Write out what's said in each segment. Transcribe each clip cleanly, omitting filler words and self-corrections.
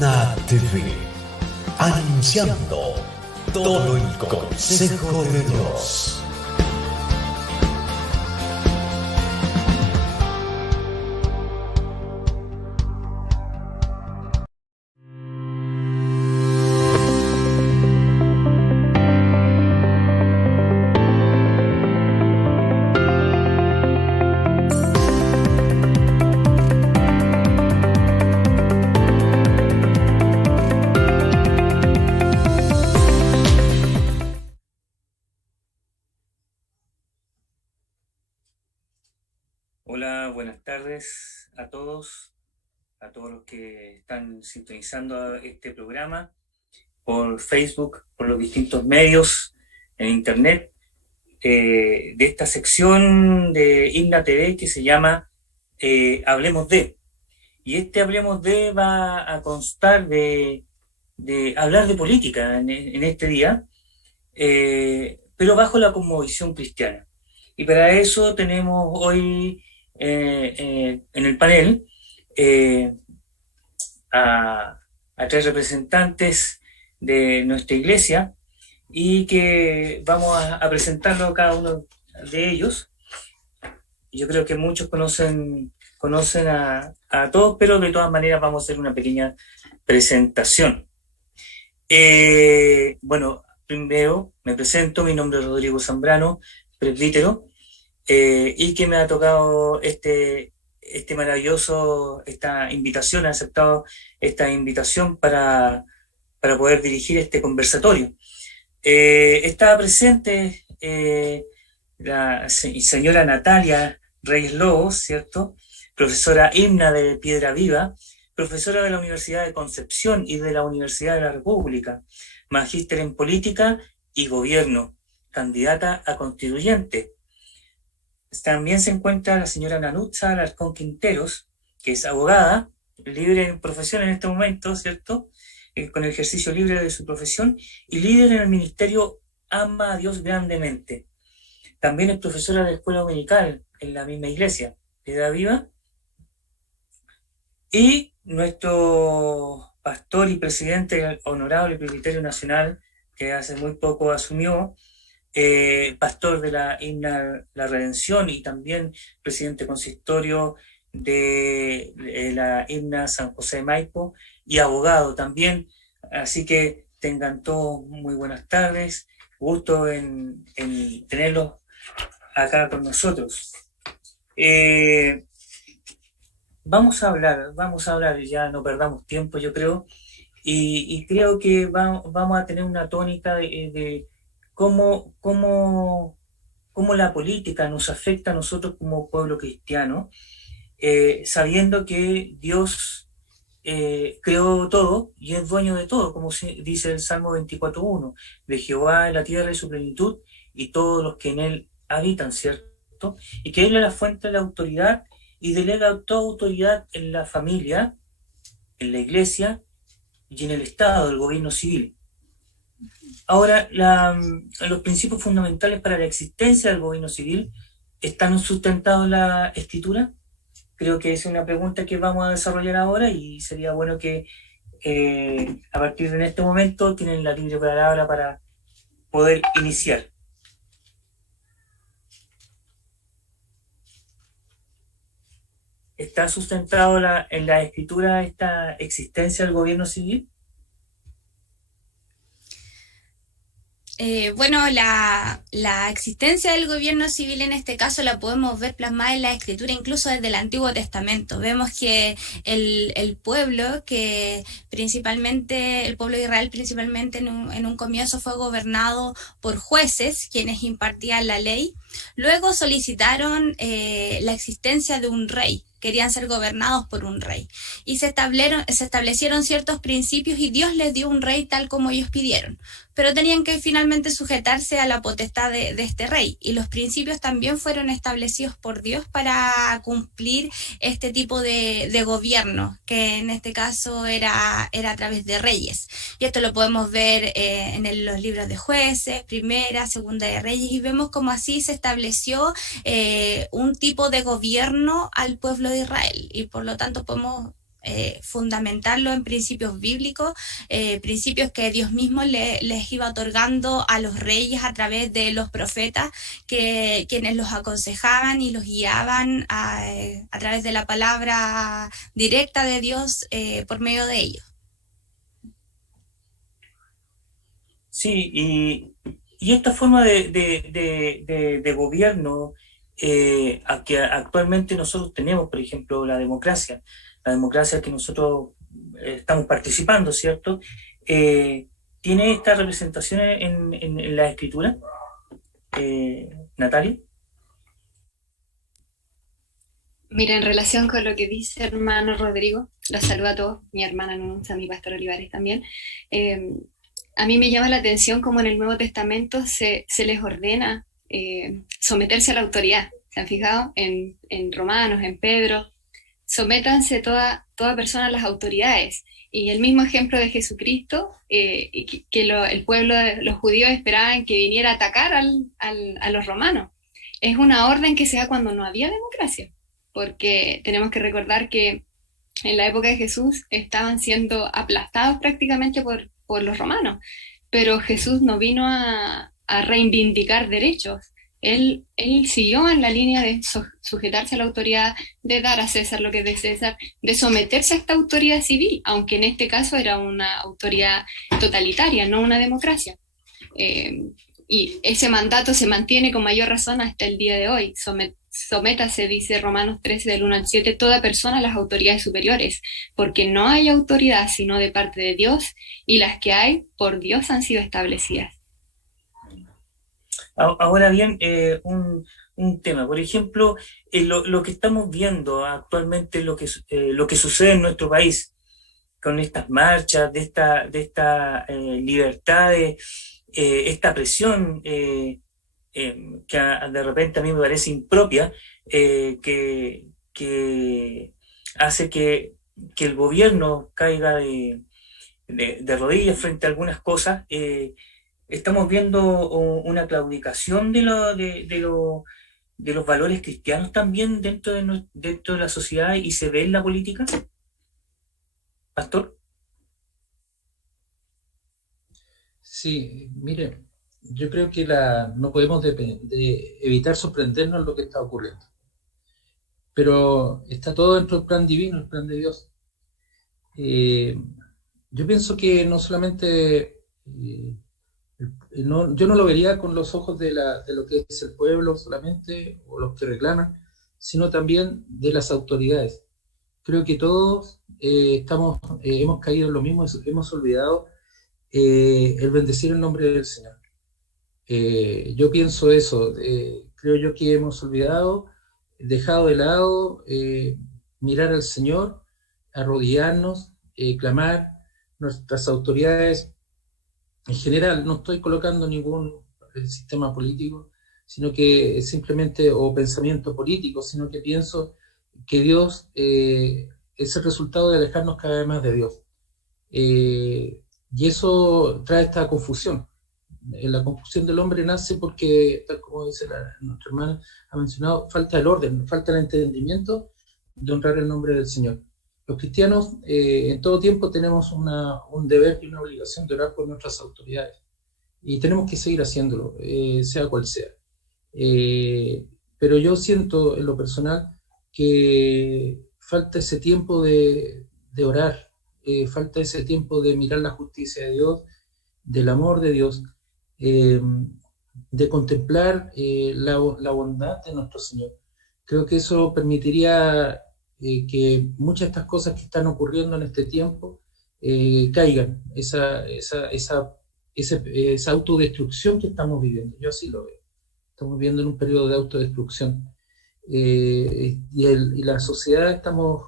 Himna TV, anunciando todo el consejo de Dios. Hola, buenas tardes a todos los que están sintonizando este programa por Facebook, por los distintos medios en Internet, de esta sección de Himna TV que se llama Hablemos de. Y este Hablemos de va a constar de hablar de política en este día, pero bajo la cosmovisión cristiana. Y para eso tenemos hoy en el panel a tres representantes de nuestra iglesia y que vamos a presentarlo a cada uno de ellos. Yo creo que muchos conocen a todos, pero de todas maneras vamos a hacer una pequeña presentación. Bueno, primero me presento, mi nombre es Rodrigo Zambrano, presbítero, y que me ha tocado esta invitación, ha aceptado esta invitación para poder dirigir este conversatorio. Estaba presente la señora Natalia Reyes Lobos, ¿cierto? Profesora Himna de Piedra Viva, profesora de la Universidad de Concepción y de la Universidad de la República, magíster en Política y Gobierno, candidata a constituyente. También se encuentra la señora Nanutza Alarcón Quinteros, que es abogada, libre en profesión en este momento, ¿cierto? Con el ejercicio libre de su profesión, y líder en el ministerio Ama a Dios Grandemente. También es profesora de escuela dominical en la misma iglesia, Piedra Viva. Y nuestro pastor y presidente del Honorable Presbiterio Nacional, que hace muy poco asumió, pastor de la Himna La Redención y también presidente consistorio de la Himna San José de Maipo y abogado también. Así que tengan todos muy buenas tardes, gusto en tenerlos acá con nosotros. Vamos a hablar, ya no perdamos tiempo, yo creo, y creo que vamos a tener una tónica de cómo la política nos afecta a nosotros como pueblo cristiano, sabiendo que Dios creó todo y es dueño de todo, como dice el Salmo 24:1, de Jehová es la tierra y su plenitud y todos los que en él habitan, ¿cierto? Y que él es la fuente de la autoridad y delega toda autoridad en la familia, en la iglesia y en el Estado, el gobierno civil. Ahora, los principios fundamentales para la existencia del gobierno civil están sustentados en la Escritura. Creo que es una pregunta que vamos a desarrollar ahora y sería bueno que a partir de este momento tienen la libre palabra para poder iniciar. ¿Está sustentado en la Escritura esta existencia del gobierno civil? Bueno, la existencia del gobierno civil en este caso la podemos ver plasmada en la Escritura incluso desde el Antiguo Testamento. Vemos que el pueblo, que principalmente, el pueblo de Israel principalmente en un comienzo fue gobernado por jueces, quienes impartían la ley. Luego solicitaron la existencia de un rey. Querían ser gobernados por un rey. Y se establecieron ciertos principios y Dios les dio un rey tal como ellos pidieron. Pero tenían que finalmente sujetarse a la potestad de este rey. Y los principios también fueron establecidos por Dios para cumplir este tipo de gobierno, que en este caso era a través de reyes. Y esto lo podemos ver en los libros de Jueces, Primera, Segunda de Reyes, y vemos cómo así se estableció un tipo de gobierno al pueblo de Israel, y por lo tanto podemos fundamentarlo en principios bíblicos, principios que Dios mismo les iba otorgando a los reyes a través de los profetas, quienes los aconsejaban y los guiaban a través de la palabra directa de Dios por medio de ellos. Sí, y esta forma de gobierno que actualmente nosotros tenemos, por ejemplo, la democracia que nosotros estamos participando, ¿cierto? ¿Tiene esta representación en la escritura? Natalia. Mira, en relación con lo que dice hermano Rodrigo, los saludo a todos, mi hermana Nunza, mi pastor Olivares también. A mí me llama la atención cómo en el Nuevo Testamento se les ordena someterse a la autoridad. ¿Se han fijado? En Romanos, en Pedro, sométanse toda persona a las autoridades. Y el mismo ejemplo de Jesucristo, el pueblo, los judíos esperaban que viniera a atacar a los romanos. Es una orden que se da cuando no había democracia, porque tenemos que recordar que en la época de Jesús estaban siendo aplastados prácticamente por los romanos, pero Jesús no vino a reivindicar derechos. Él siguió en la línea de sujetarse a la autoridad, de dar a César lo que es de César, de someterse a esta autoridad civil, aunque en este caso era una autoridad totalitaria, no una democracia. Y ese mandato se mantiene con mayor razón hasta el día de hoy. Sométase, dice Romanos 13, del 1 al 7, toda persona a las autoridades superiores, porque no hay autoridad sino de parte de Dios, y las que hay por Dios han sido establecidas. Ahora bien, un tema, por ejemplo, lo que estamos viendo actualmente, lo que sucede en nuestro país, con estas marchas, de esta libertad, esta presión que de repente a mí me parece impropia, que hace que el gobierno caiga de rodillas frente a algunas cosas. Estamos viendo una claudicación de los valores cristianos también dentro de la sociedad, y se ve en la política. Pastor. Sí, mire, yo creo que no podemos evitar sorprendernos en lo que está ocurriendo. Pero está todo dentro del plan divino, el plan de Dios. Yo pienso que no solamente... yo no lo vería con los ojos de lo que es el pueblo solamente, o los que reclaman, sino también de las autoridades. Creo que todos hemos caído en lo mismo, hemos olvidado el bendecir el nombre del Señor. Yo pienso eso, creo yo que hemos olvidado, dejado de lado mirar al Señor, arrodillarnos, clamar nuestras autoridades. En general, no estoy colocando ningún sistema político, sino que simplemente, o pensamiento político, sino que pienso que Dios es el resultado de alejarnos cada vez más de Dios. Y eso trae esta confusión. La confusión del hombre nace porque, tal como dice nuestra hermana, ha mencionado, falta el orden, falta el entendimiento de honrar el nombre del Señor. Los cristianos en todo tiempo tenemos un deber y una obligación de orar por nuestras autoridades, y tenemos que seguir haciéndolo, sea cual sea. Pero yo siento en lo personal que falta ese tiempo de orar, falta ese tiempo de mirar la justicia de Dios, del amor de Dios, de contemplar la bondad de nuestro Señor. Creo que eso permitiría que muchas de estas cosas que están ocurriendo en este tiempo caigan, esa autodestrucción que estamos viviendo. Yo así lo veo. Estamos viviendo en un periodo de autodestrucción. Y la sociedad estamos,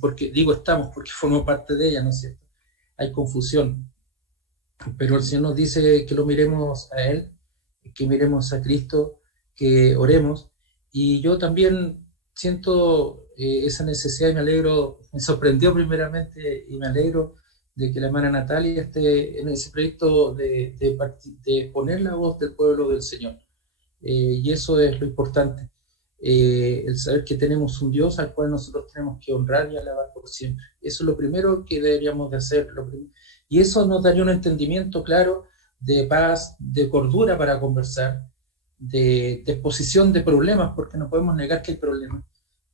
porque formo parte de ella, ¿no es cierto? Hay confusión. Pero el Señor nos dice que lo miremos a Él, que miremos a Cristo, que oremos. Y yo también siento esa necesidad, y me sorprendió primeramente, y me alegro de que la hermana Natalia esté en ese proyecto de poner la voz del pueblo del Señor. Y eso es lo importante. el saber que tenemos un Dios al cual nosotros tenemos que honrar y alabar por siempre. Eso es lo primero que deberíamos de hacer. Y eso nos daría un entendimiento claro de paz, de cordura para conversar, de exposición de problemas, porque no podemos negar que hay problemas,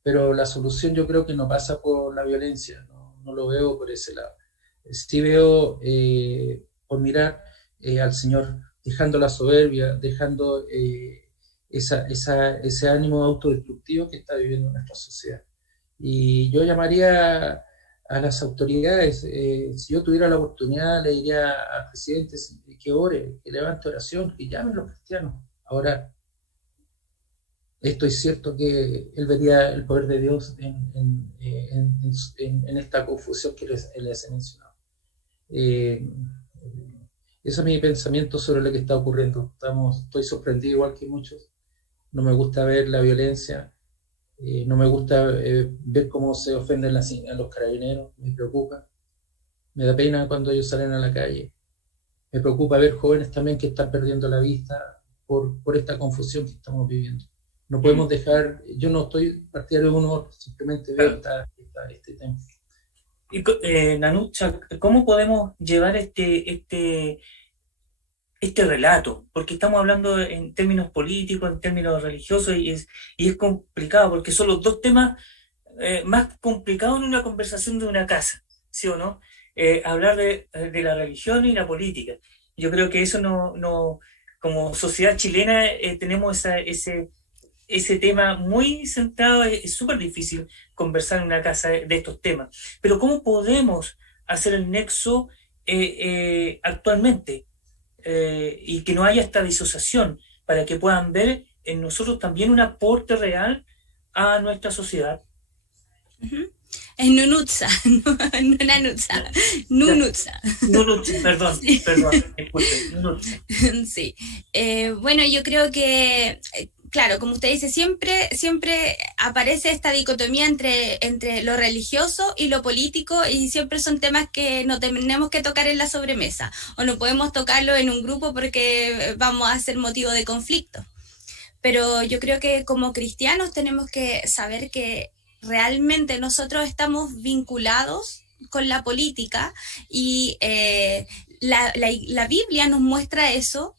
pero la solución yo creo que no pasa por la violencia, no lo veo por ese lado. Sí veo por mirar al Señor, dejando la soberbia, dejando ese ánimo autodestructivo que está viviendo nuestra sociedad. Y yo llamaría a las autoridades, si yo tuviera la oportunidad, le diría al presidente que ore, que levante oración, que llame a los cristianos a orar. Esto es cierto que él vería el poder de Dios en esta confusión que les he mencionado. Ese es mi pensamiento sobre lo que está ocurriendo. Estoy sorprendido igual que muchos. No me gusta ver la violencia. No me gusta ver cómo se ofenden a los carabineros. Me preocupa. Me da pena cuando ellos salen a la calle. Me preocupa ver jóvenes también que están perdiendo la vista por esta confusión que estamos viviendo. No podemos dejar, yo no estoy partidario de uno, simplemente veo este tema. Y Nanucha, ¿cómo podemos llevar este relato? Porque estamos hablando en términos políticos, en términos religiosos, y es complicado, porque son los dos temas más complicados en una conversación de una casa, ¿sí o no? Hablar de la religión y la política. Yo creo que eso no como sociedad chilena tenemos ese tema muy centrado. Es súper difícil conversar en una casa de estos temas. Pero ¿cómo podemos hacer el nexo actualmente? Y que no haya esta disociación, para que puedan ver en nosotros también un aporte real a nuestra sociedad. Es Nunutza, no Nanutza, Nunutza. Nunutza, perdón, disculpe, Nunutza. Sí, bueno, yo creo que, claro, como usted dice, siempre aparece esta dicotomía entre lo religioso y lo político, y siempre son temas que no tenemos que tocar en la sobremesa, o no podemos tocarlo en un grupo porque vamos a ser motivo de conflicto. Pero yo creo que como cristianos tenemos que saber que realmente nosotros estamos vinculados con la política, y la Biblia nos muestra eso,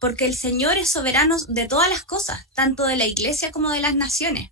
porque el Señor es soberano de todas las cosas, tanto de la iglesia como de las naciones.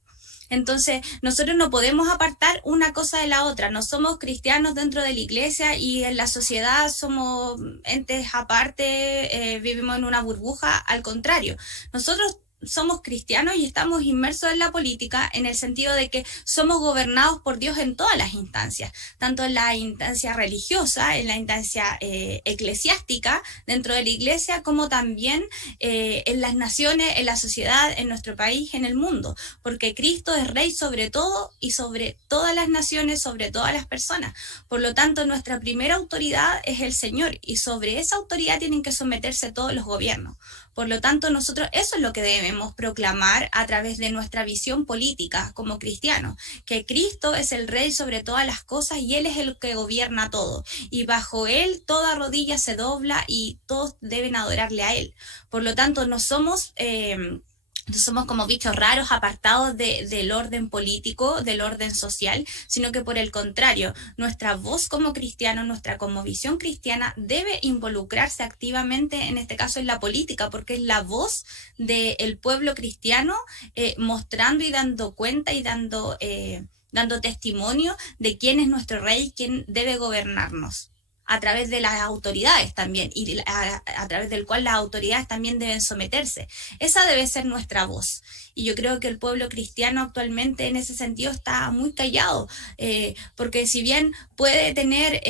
Entonces, nosotros no podemos apartar una cosa de la otra. No somos cristianos dentro de la iglesia y en la sociedad somos entes aparte, vivimos en una burbuja. Al contrario, nosotros somos cristianos y estamos inmersos en la política, en el sentido de que somos gobernados por Dios en todas las instancias, tanto en la instancia religiosa, en la instancia eclesiástica dentro de la iglesia, como también en las naciones, en la sociedad, en nuestro país, en el mundo, porque Cristo es Rey sobre todo y sobre todas las naciones, sobre todas las personas. Por lo tanto, nuestra primera autoridad es el Señor, y sobre esa autoridad tienen que someterse todos los gobiernos. Por lo tanto, nosotros eso es lo que debemos proclamar a través de nuestra visión política como cristianos, que Cristo es el Rey sobre todas las cosas y Él es el que gobierna todo, y bajo Él toda rodilla se dobla y todos deben adorarle a Él. Por lo tanto, no somos como bichos raros apartados del orden político, del orden social, sino que por el contrario, nuestra voz como cristianos, nuestra cosmovisión cristiana debe involucrarse activamente, en este caso en la política, porque es la voz del pueblo cristiano, mostrando y dando cuenta y dando testimonio de quién es nuestro Rey, quién debe gobernarnos, a través de las autoridades también, y a través del cual las autoridades también deben someterse. Esa debe ser nuestra voz. Y yo creo que el pueblo cristiano actualmente en ese sentido está muy callado, porque si bien puede tener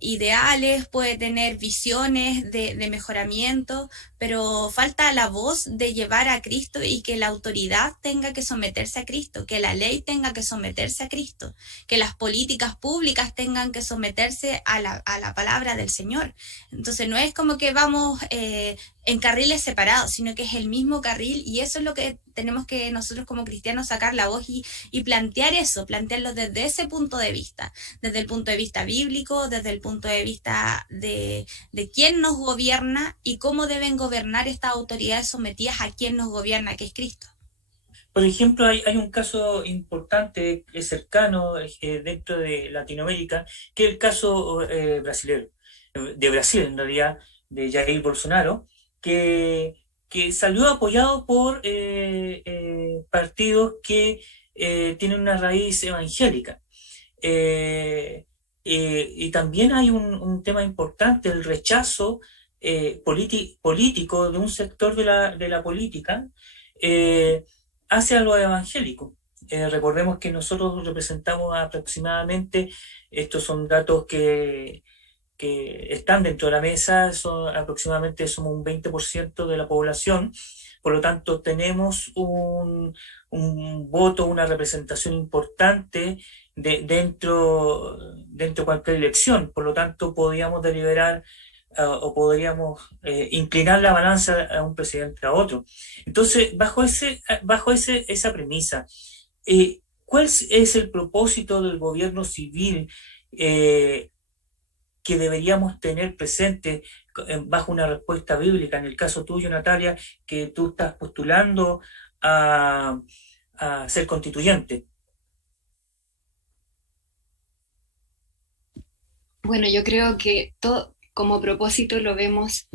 ideales, puede tener visiones de mejoramiento, pero falta la voz de llevar a Cristo, y que la autoridad tenga que someterse a Cristo, que la ley tenga que someterse a Cristo, que las políticas públicas tengan que someterse a la palabra del Señor. Entonces no es como que vamos en carriles separados, sino que es el mismo carril, y eso es lo que tenemos que nosotros como cristianos sacar la voz y plantear eso, plantearlo desde ese punto de vista, desde el punto de vista bíblico, desde el punto de vista de quién nos gobierna y cómo deben gobernar estas autoridades sometidas a quien nos gobierna, que es Cristo. Por ejemplo, hay un caso importante, cercano, dentro de Latinoamérica, que es el caso brasilero, de Brasil en realidad, de Jair Bolsonaro, que, que salió apoyado por partidos que tienen una raíz evangélica. Eh, y también hay un tema importante, el rechazo político de un sector de la política eh, hacia lo evangélico. Recordemos que nosotros representamos aproximadamente, estos son datos que están dentro de la mesa, son, aproximadamente somos un 20% de la población, por lo tanto tenemos un voto, una representación importante dentro de cualquier elección, por lo tanto podríamos deliberar o podríamos inclinar la balanza a un presidente a otro. Entonces, esa premisa, ¿cuál es el propósito del gobierno civil que deberíamos tener presente bajo una respuesta bíblica? En el caso tuyo, Natalia, que tú estás postulando a ser constituyente. Bueno, yo creo que todo como propósito lo vemos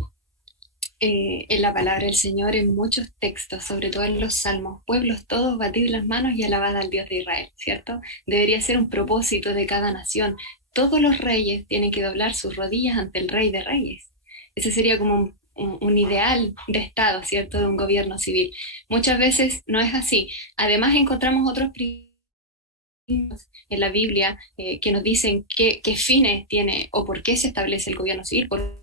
en la palabra del Señor en muchos textos, sobre todo en los salmos. Pueblos todos, batid las manos y alabad al Dios de Israel, ¿cierto? Debería ser un propósito de cada nación. Todos los reyes tienen que doblar sus rodillas ante el Rey de Reyes. Ese sería como un ideal de Estado, ¿cierto? De un gobierno civil. Muchas veces no es así. Además encontramos otros principios en la Biblia que nos dicen qué fines tiene o por qué se establece el gobierno civil, por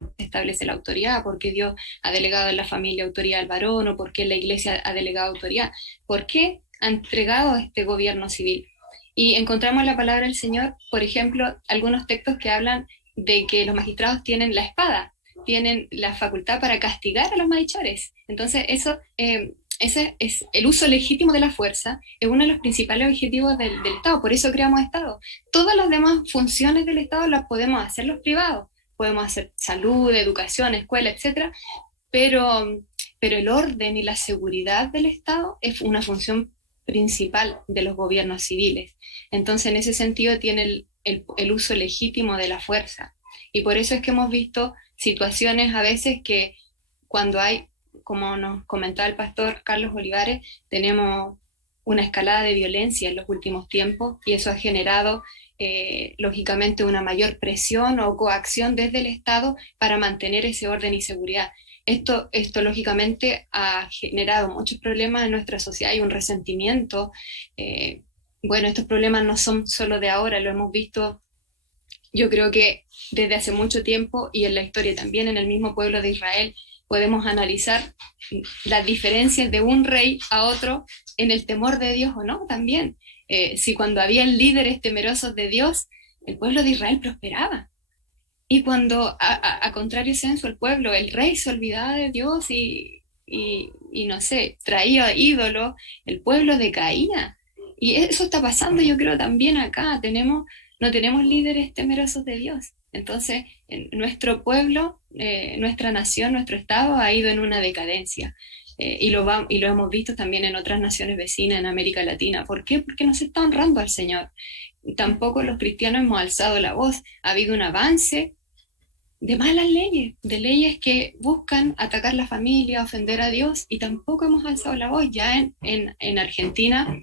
qué se establece la autoridad, por qué Dios ha delegado en la familia autoridad al varón, o por qué la iglesia ha delegado autoridad, por qué ha entregado este gobierno civil. Y encontramos en la palabra del Señor, por ejemplo, algunos textos que hablan de que los magistrados tienen la espada, tienen la facultad para castigar a los malhechores. Entonces ese es el uso legítimo de la fuerza, es uno de los principales objetivos del Estado, por eso creamos Estado. Todas las demás funciones del Estado las podemos hacer los privados, podemos hacer salud, educación, escuela, etcétera, pero el orden y la seguridad del Estado es una función principal de los gobiernos civiles. Entonces, en ese sentido, tiene el uso legítimo de la fuerza. Y por eso es que hemos visto situaciones a veces que cuando hay, como nos comentaba el pastor Carlos Olivares, tenemos una escalada de violencia en los últimos tiempos y eso ha generado lógicamente una mayor presión o coacción desde el Estado para mantener ese orden y seguridad. Esto lógicamente ha generado muchos problemas en nuestra sociedad y un resentimiento. Bueno, estos problemas no son solo de ahora, lo hemos visto yo creo que desde hace mucho tiempo y en la historia también, en el mismo pueblo de Israel, podemos analizar las diferencias de un rey a otro en el temor de Dios o no también. Si cuando había líderes temerosos de Dios, el pueblo de Israel prosperaba. Y cuando, a contrario censo, el pueblo, el rey se olvidaba de Dios y no sé, traía ídolos, el pueblo decaía. Y eso está pasando, yo creo, también acá. No tenemos líderes temerosos de Dios. Entonces, nuestro pueblo, nuestra nación, nuestro Estado ha ido en una decadencia. Y lo hemos visto también en otras naciones vecinas en América Latina. ¿Por qué? Porque no se está honrando al Señor. Tampoco los cristianos hemos alzado la voz. Ha habido un avance de malas leyes, de leyes que buscan atacar la familia, ofender a Dios, y tampoco hemos alzado la voz. Ya en Argentina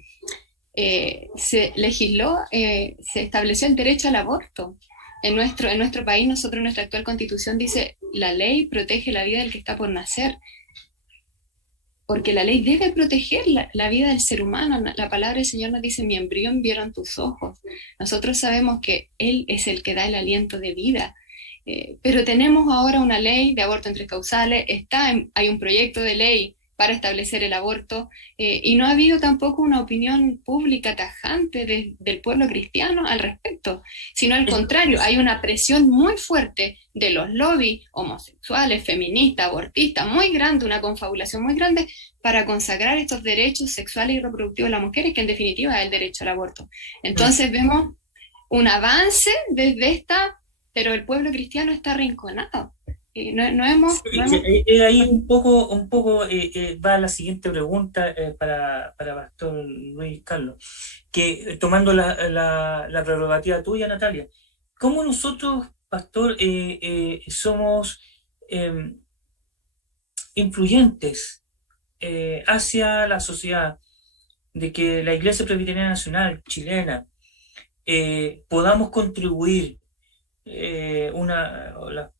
se legisló, se estableció el derecho al aborto. En nuestro país, nuestra actual constitución dice: la ley protege la vida del que está por nacer. Porque la ley debe proteger la vida del ser humano. La palabra del Señor nos dice: mi embrión vieron tus ojos. Nosotros sabemos que Él es el que da el aliento de vida. Pero tenemos ahora una ley de aborto en 3 causales, hay un proyecto de ley para establecer el aborto, y no ha habido tampoco una opinión pública tajante del pueblo cristiano al respecto, sino al contrario, hay una presión muy fuerte de los lobbies homosexuales, feministas, abortistas, muy grande, una confabulación muy grande para consagrar estos derechos sexuales y reproductivos de las mujeres, que en definitiva es el derecho al aborto. Entonces vemos un avance desde pero el pueblo cristiano está arrinconado. no hemos... Ahí un poco va la siguiente pregunta para Pastor Luis Carlos, que tomando la prerrogativa tuya, Natalia, ¿cómo nosotros, Pastor, somos influyentes hacia la sociedad, de que la Iglesia Presbiteriana Nacional chilena podamos contribuir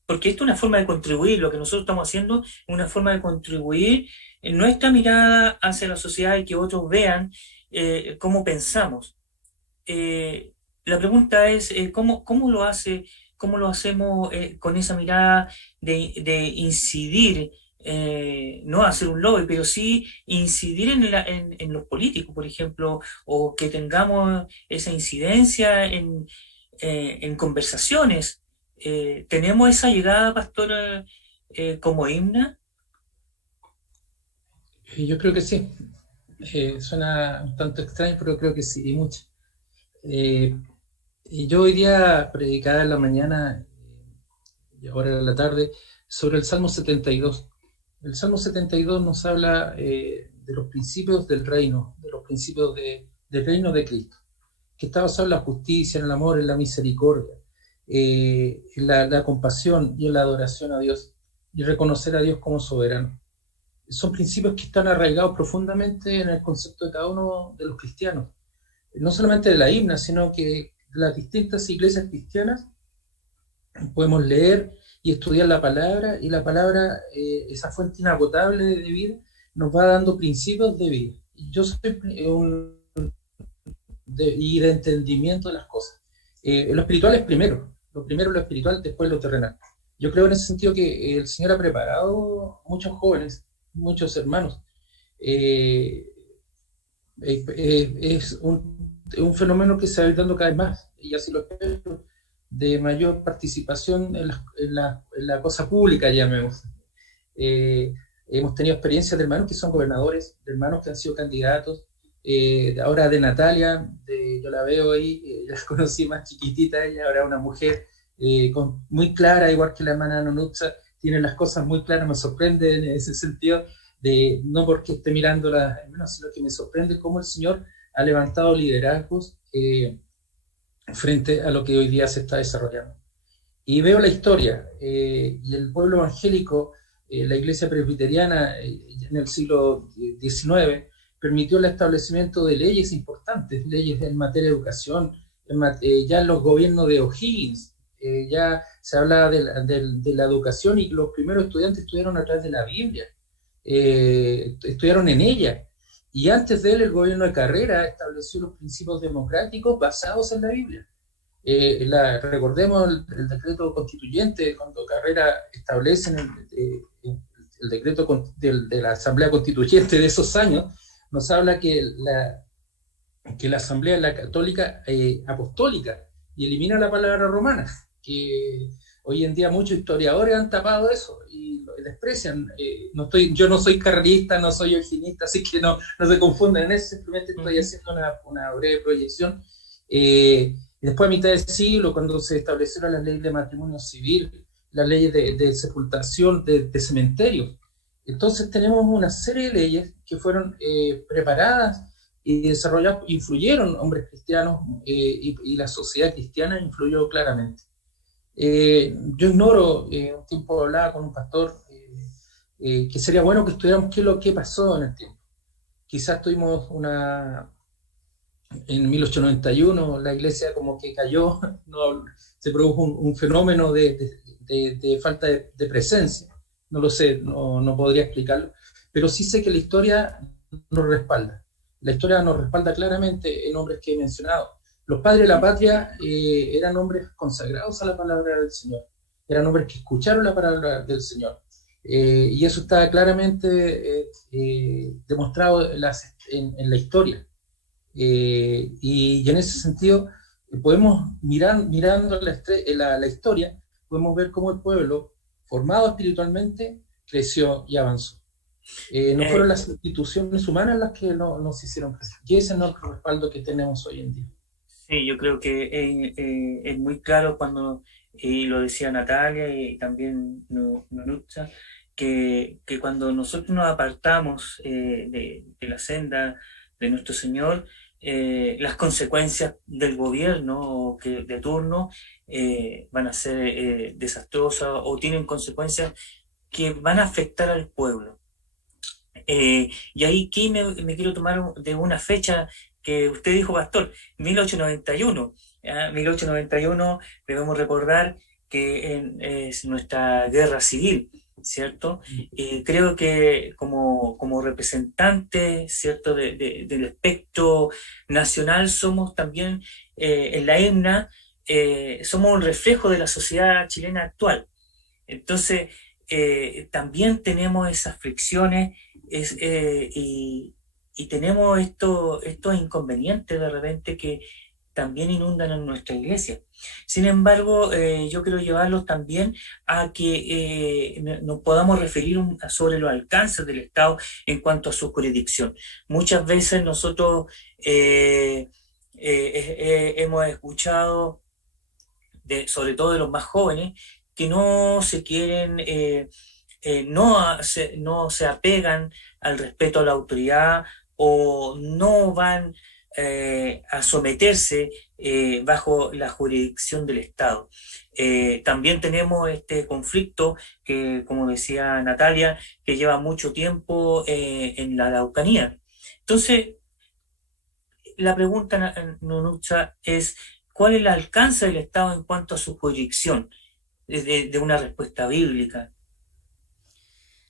porque esto es una forma de contribuir, lo que nosotros estamos haciendo es una forma de contribuir en nuestra mirada hacia la sociedad y que otros vean cómo pensamos. La pregunta es, ¿cómo lo hacemos con esa mirada de incidir, no hacer un lobby, pero sí incidir en los políticos, por ejemplo, o que tengamos esa incidencia en conversaciones? ¿Tenemos esa llegada, Pastor, como himna? Yo creo que sí. Suena un tanto extraño, pero creo que sí, y mucho. Y yo hoy día predicaba en la mañana y ahora en la tarde sobre el Salmo 72. El Salmo 72 nos habla de los principios del reino, de los principios del reino de Cristo, que está basado en la justicia, en el amor, en la misericordia, en la compasión y en la adoración a Dios, y reconocer a Dios como soberano. Son principios que están arraigados profundamente en el concepto de cada uno de los cristianos, no solamente de la himna, sino que de las distintas iglesias cristianas podemos leer y estudiar la palabra, y la palabra, esa fuente inagotable de vida, nos va dando principios de vida. Y yo soy de entendimiento de las cosas. Lo espiritual es primero lo espiritual, después lo terrenal. Yo creo en ese sentido que el Señor ha preparado muchos jóvenes, muchos hermanos. Es un fenómeno que se va dando cada vez más, y así lo espero, de mayor participación en la cosa pública, llamemos. Hemos tenido experiencias de hermanos que son gobernadores, de hermanos que han sido candidatos, ahora de Natalia, yo la veo ahí, la conocí más chiquitita, ella ahora una mujer muy clara, igual que la hermana Nonutza, tiene las cosas muy claras, me sorprende en ese sentido, no porque esté mirándola, sino que me sorprende cómo el Señor ha levantado liderazgos frente a lo que hoy día se está desarrollando. Y veo la historia, y el pueblo evangélico, la iglesia presbiteriana en el siglo XIX, permitió el establecimiento de leyes importantes, leyes en materia de educación, ya en los gobiernos de O'Higgins, ya se hablaba de la educación, y los primeros estudiantes estudiaron a través de la Biblia, estudiaron en ella, y antes de él el gobierno de Carrera estableció los principios democráticos basados en la Biblia. Recordemos el decreto constituyente, cuando Carrera establece el decreto de la Asamblea Constituyente de esos años, nos habla que la Asamblea es la católica apostólica, y elimina la palabra romana, que hoy en día muchos historiadores han tapado eso y lo desprecian. Yo no soy carrerista, no soy eugenista, así que no se confunden en eso, simplemente estoy haciendo una breve proyección. Y después, a mitad del siglo, cuando se establecieron las leyes de matrimonio civil, las leyes de sepultación, de cementerios, entonces tenemos una serie de leyes que fueron preparadas y desarrolladas, influyeron hombres cristianos, y la sociedad cristiana influyó claramente. Yo ignoro, un tiempo hablaba con un pastor, que sería bueno que estudiáramos qué es lo que pasó en el tiempo. Quizás tuvimos en 1891 la iglesia como que cayó, se produjo un fenómeno de falta de presencia. No lo sé, no podría explicarlo, pero sí sé que la historia nos respalda. La historia nos respalda claramente en hombres que he mencionado. Los padres de la patria eran hombres consagrados a la palabra del Señor, eran hombres que escucharon la palabra del Señor, y eso está claramente demostrado en la historia. Y en ese sentido, podemos mirando la historia, podemos ver cómo el pueblo, formado espiritualmente, creció y avanzó. No fueron las instituciones humanas las que nos hicieron crecer, y ese es nuestro respaldo que tenemos hoy en día. Sí, yo creo que es muy claro cuando y lo decía Natalia y también Nunutza, que cuando nosotros nos apartamos de la senda de nuestro Señor, las consecuencias del gobierno de turno van a ser desastrosas o tienen consecuencias que van a afectar al pueblo. Y ahí aquí me quiero tomar de una fecha que usted dijo, Pastor, 1891. 1891 debemos recordar que es nuestra guerra civil, ¿cierto? Y creo que como representante, ¿cierto?, del espectro nacional somos también, en la EMNA, somos un reflejo de la sociedad chilena actual. Entonces, también tenemos esas fricciones y tenemos estos inconvenientes de repente que también inundan en nuestra iglesia. Sin embargo, yo quiero llevarlos también a que nos podamos referir sobre los alcances del Estado en cuanto a su jurisdicción. Muchas veces nosotros hemos escuchado, sobre todo de los más jóvenes, que no se quieren, no se apegan al respeto a la autoridad o no van a someterse bajo la jurisdicción del Estado. También tenemos este conflicto que, como decía Natalia, que lleva mucho tiempo en la Araucanía. Entonces, la pregunta, Nunutza, es ¿cuál es el alcance del Estado en cuanto a su jurisdicción? De una respuesta bíblica.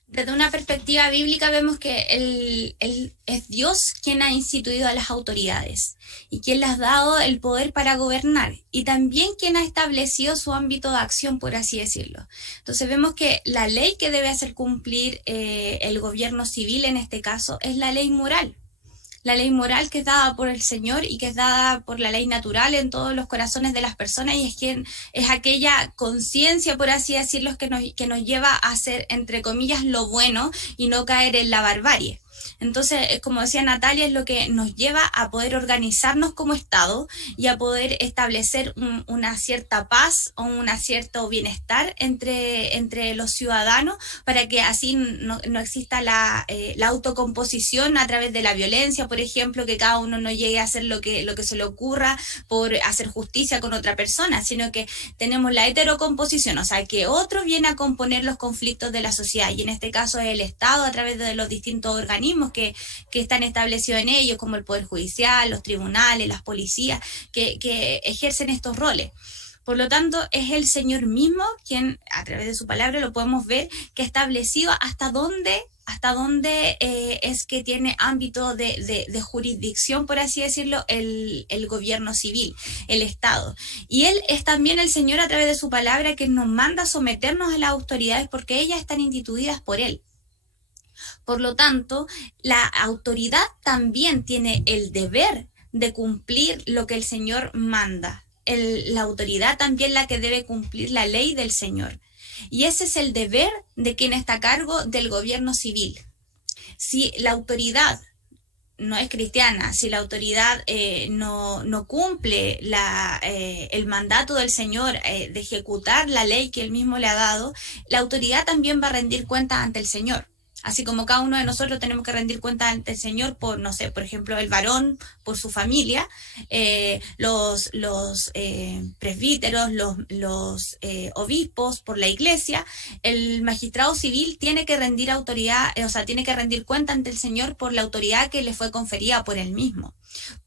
Desde una perspectiva bíblica vemos que es Dios quien ha instituido a las autoridades y quien les ha dado el poder para gobernar y también quien ha establecido su ámbito de acción, por así decirlo. Entonces vemos que la ley que debe hacer cumplir el gobierno civil en este caso es la ley moral. La ley moral que es dada por el Señor y que es dada por la ley natural en todos los corazones de las personas y es aquella conciencia, por así decirlo, que nos lleva a hacer, entre comillas, lo bueno y no caer en la barbarie. Entonces, como decía Natalia, es lo que nos lleva a poder organizarnos como Estado y a poder establecer una cierta paz o un cierto bienestar entre los ciudadanos para que así no exista la autocomposición a través de la violencia, por ejemplo, que cada uno no llegue a hacer lo que se le ocurra por hacer justicia con otra persona, sino que tenemos la heterocomposición, o sea, que otro viene a componer los conflictos de la sociedad y en este caso es el Estado a través de los distintos organismos que están establecidos en ellos, como el Poder Judicial, los tribunales, las policías, que ejercen estos roles. Por lo tanto, es el Señor mismo quien, a través de su palabra, lo podemos ver, que ha establecido hasta dónde es que tiene ámbito de jurisdicción, por así decirlo, el gobierno civil, el Estado. Y Él es también el Señor, a través de su palabra, que nos manda a someternos a las autoridades porque ellas están instituidas por Él. Por lo tanto, la autoridad también tiene el deber de cumplir lo que el Señor manda. La autoridad también la que debe cumplir la ley del Señor. Y ese es el deber de quien está a cargo del gobierno civil. Si la autoridad no es cristiana, si la autoridad no cumple el mandato del Señor de ejecutar la ley que Él mismo le ha dado, la autoridad también va a rendir cuenta ante el Señor. Así como cada uno de nosotros tenemos que rendir cuenta ante el Señor por, no sé, por ejemplo, el varón, por su familia, los presbíteros, los obispos, por la iglesia, el magistrado civil tiene que rendir tiene que rendir cuenta ante el Señor por la autoridad que le fue conferida por él mismo,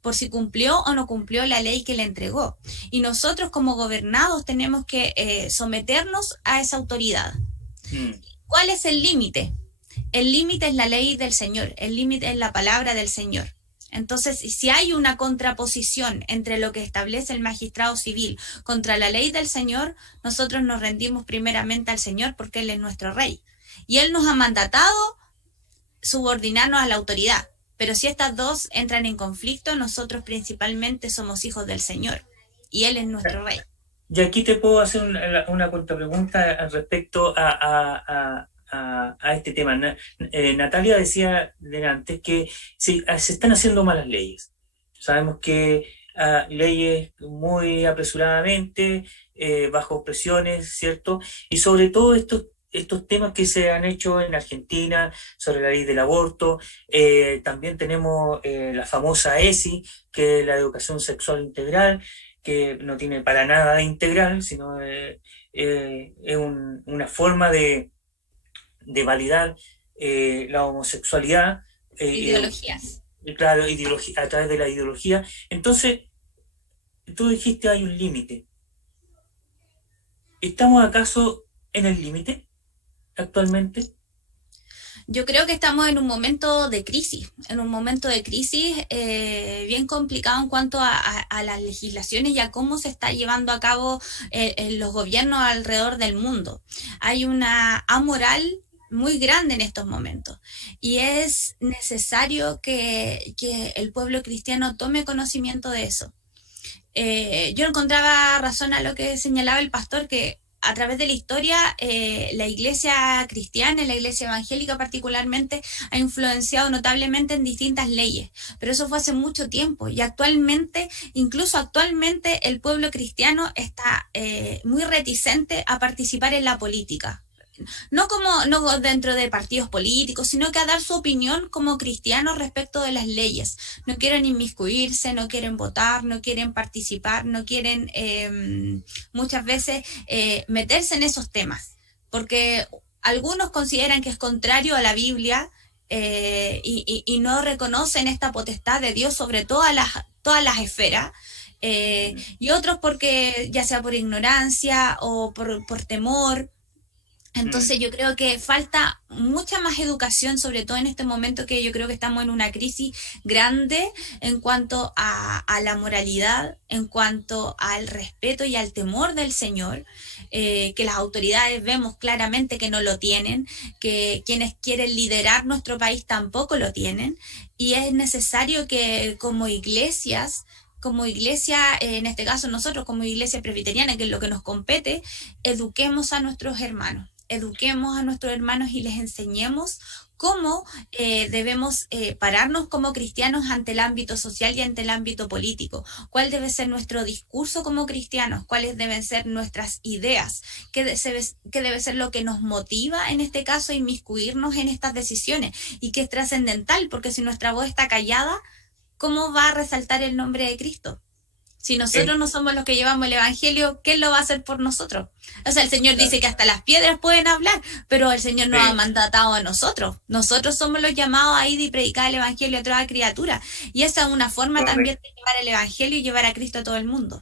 por si cumplió o no cumplió la ley que le entregó. Y nosotros como gobernados tenemos que someternos a esa autoridad. ¿Cuál es el límite? El límite es la ley del Señor, el límite es la palabra del Señor. Entonces, si hay una contraposición entre lo que establece el magistrado civil contra la ley del Señor, nosotros nos rendimos primeramente al Señor porque Él es nuestro Rey. Y Él nos ha mandatado subordinarnos a la autoridad. Pero si estas dos entran en conflicto, nosotros principalmente somos hijos del Señor y Él es nuestro Rey. Y aquí te puedo hacer una contrapregunta respecto a este tema. Natalia decía delante que se están haciendo malas leyes. Sabemos que leyes muy apresuradamente bajo presiones, ¿cierto? Y sobre todo estos temas que se han hecho en Argentina sobre la ley del aborto. También tenemos la famosa ESI, que es la educación sexual integral, que no tiene para nada de integral, sino es una forma de validar la homosexualidad. Ideologías. Claro, ideología, a través de la ideología. Entonces, tú dijiste hay un límite. ¿Estamos acaso en el límite actualmente? Yo creo que estamos en un momento de crisis, bien complicado en cuanto a las legislaciones y a cómo se está llevando a cabo en los gobiernos alrededor del mundo. Hay una amoral muy grande en estos momentos y es necesario que el pueblo cristiano tome conocimiento de eso. Yo encontraba razón a lo que señalaba el pastor, que a través de la historia, la iglesia cristiana, la iglesia evangélica particularmente, ha influenciado notablemente en distintas leyes, pero eso fue hace mucho tiempo y actualmente, incluso actualmente, el pueblo cristiano está muy reticente a participar en la política. No dentro de partidos políticos, sino que a dar su opinión como cristianos respecto de las leyes. No quieren inmiscuirse, no quieren votar, no quieren participar, no quieren muchas veces meterse en esos temas, porque algunos consideran que es contrario a la Biblia y no reconocen esta potestad de Dios sobre todas las esferas. Y otros porque ya sea por ignorancia o por temor. Entonces yo creo que falta mucha más educación, sobre todo en este momento que yo creo que estamos en una crisis grande en cuanto a la moralidad, en cuanto al respeto y al temor del Señor, que las autoridades vemos claramente que no lo tienen, que quienes quieren liderar nuestro país tampoco lo tienen, y es necesario que como iglesia, en este caso nosotros como iglesia presbiteriana, que es lo que nos compete, eduquemos a nuestros hermanos y les enseñemos cómo debemos pararnos como cristianos ante el ámbito social y ante el ámbito político, cuál debe ser nuestro discurso como cristianos, cuáles deben ser nuestras ideas, qué debe ser lo que nos motiva en este caso a inmiscuirnos en estas decisiones, y que es trascendental, porque si nuestra voz está callada, ¿cómo va a resaltar el nombre de Cristo? Si nosotros no somos los que llevamos el Evangelio, ¿quién lo va a hacer por nosotros? O sea, el Señor dice que hasta las piedras pueden hablar, pero el Señor nos ha mandatado a nosotros. Nosotros somos los llamados a ir y predicar el Evangelio a toda criatura. Y esa es una forma también de llevar el Evangelio y llevar a Cristo a todo el mundo.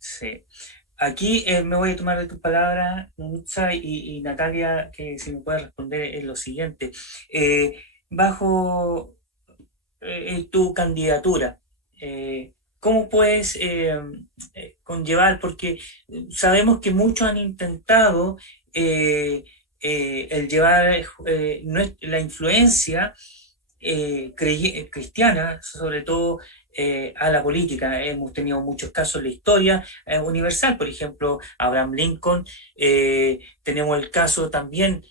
Sí. Aquí me voy a tomar de tus palabras, Nunza, y Natalia, que si me puede responder es lo siguiente. Bajo tu candidatura, ¿cómo puedes conllevar? Porque sabemos que muchos han intentado el llevar la influencia cristiana, sobre todo a la política. Hemos tenido muchos casos en la historia universal, por ejemplo, Abraham Lincoln. Tenemos el caso también,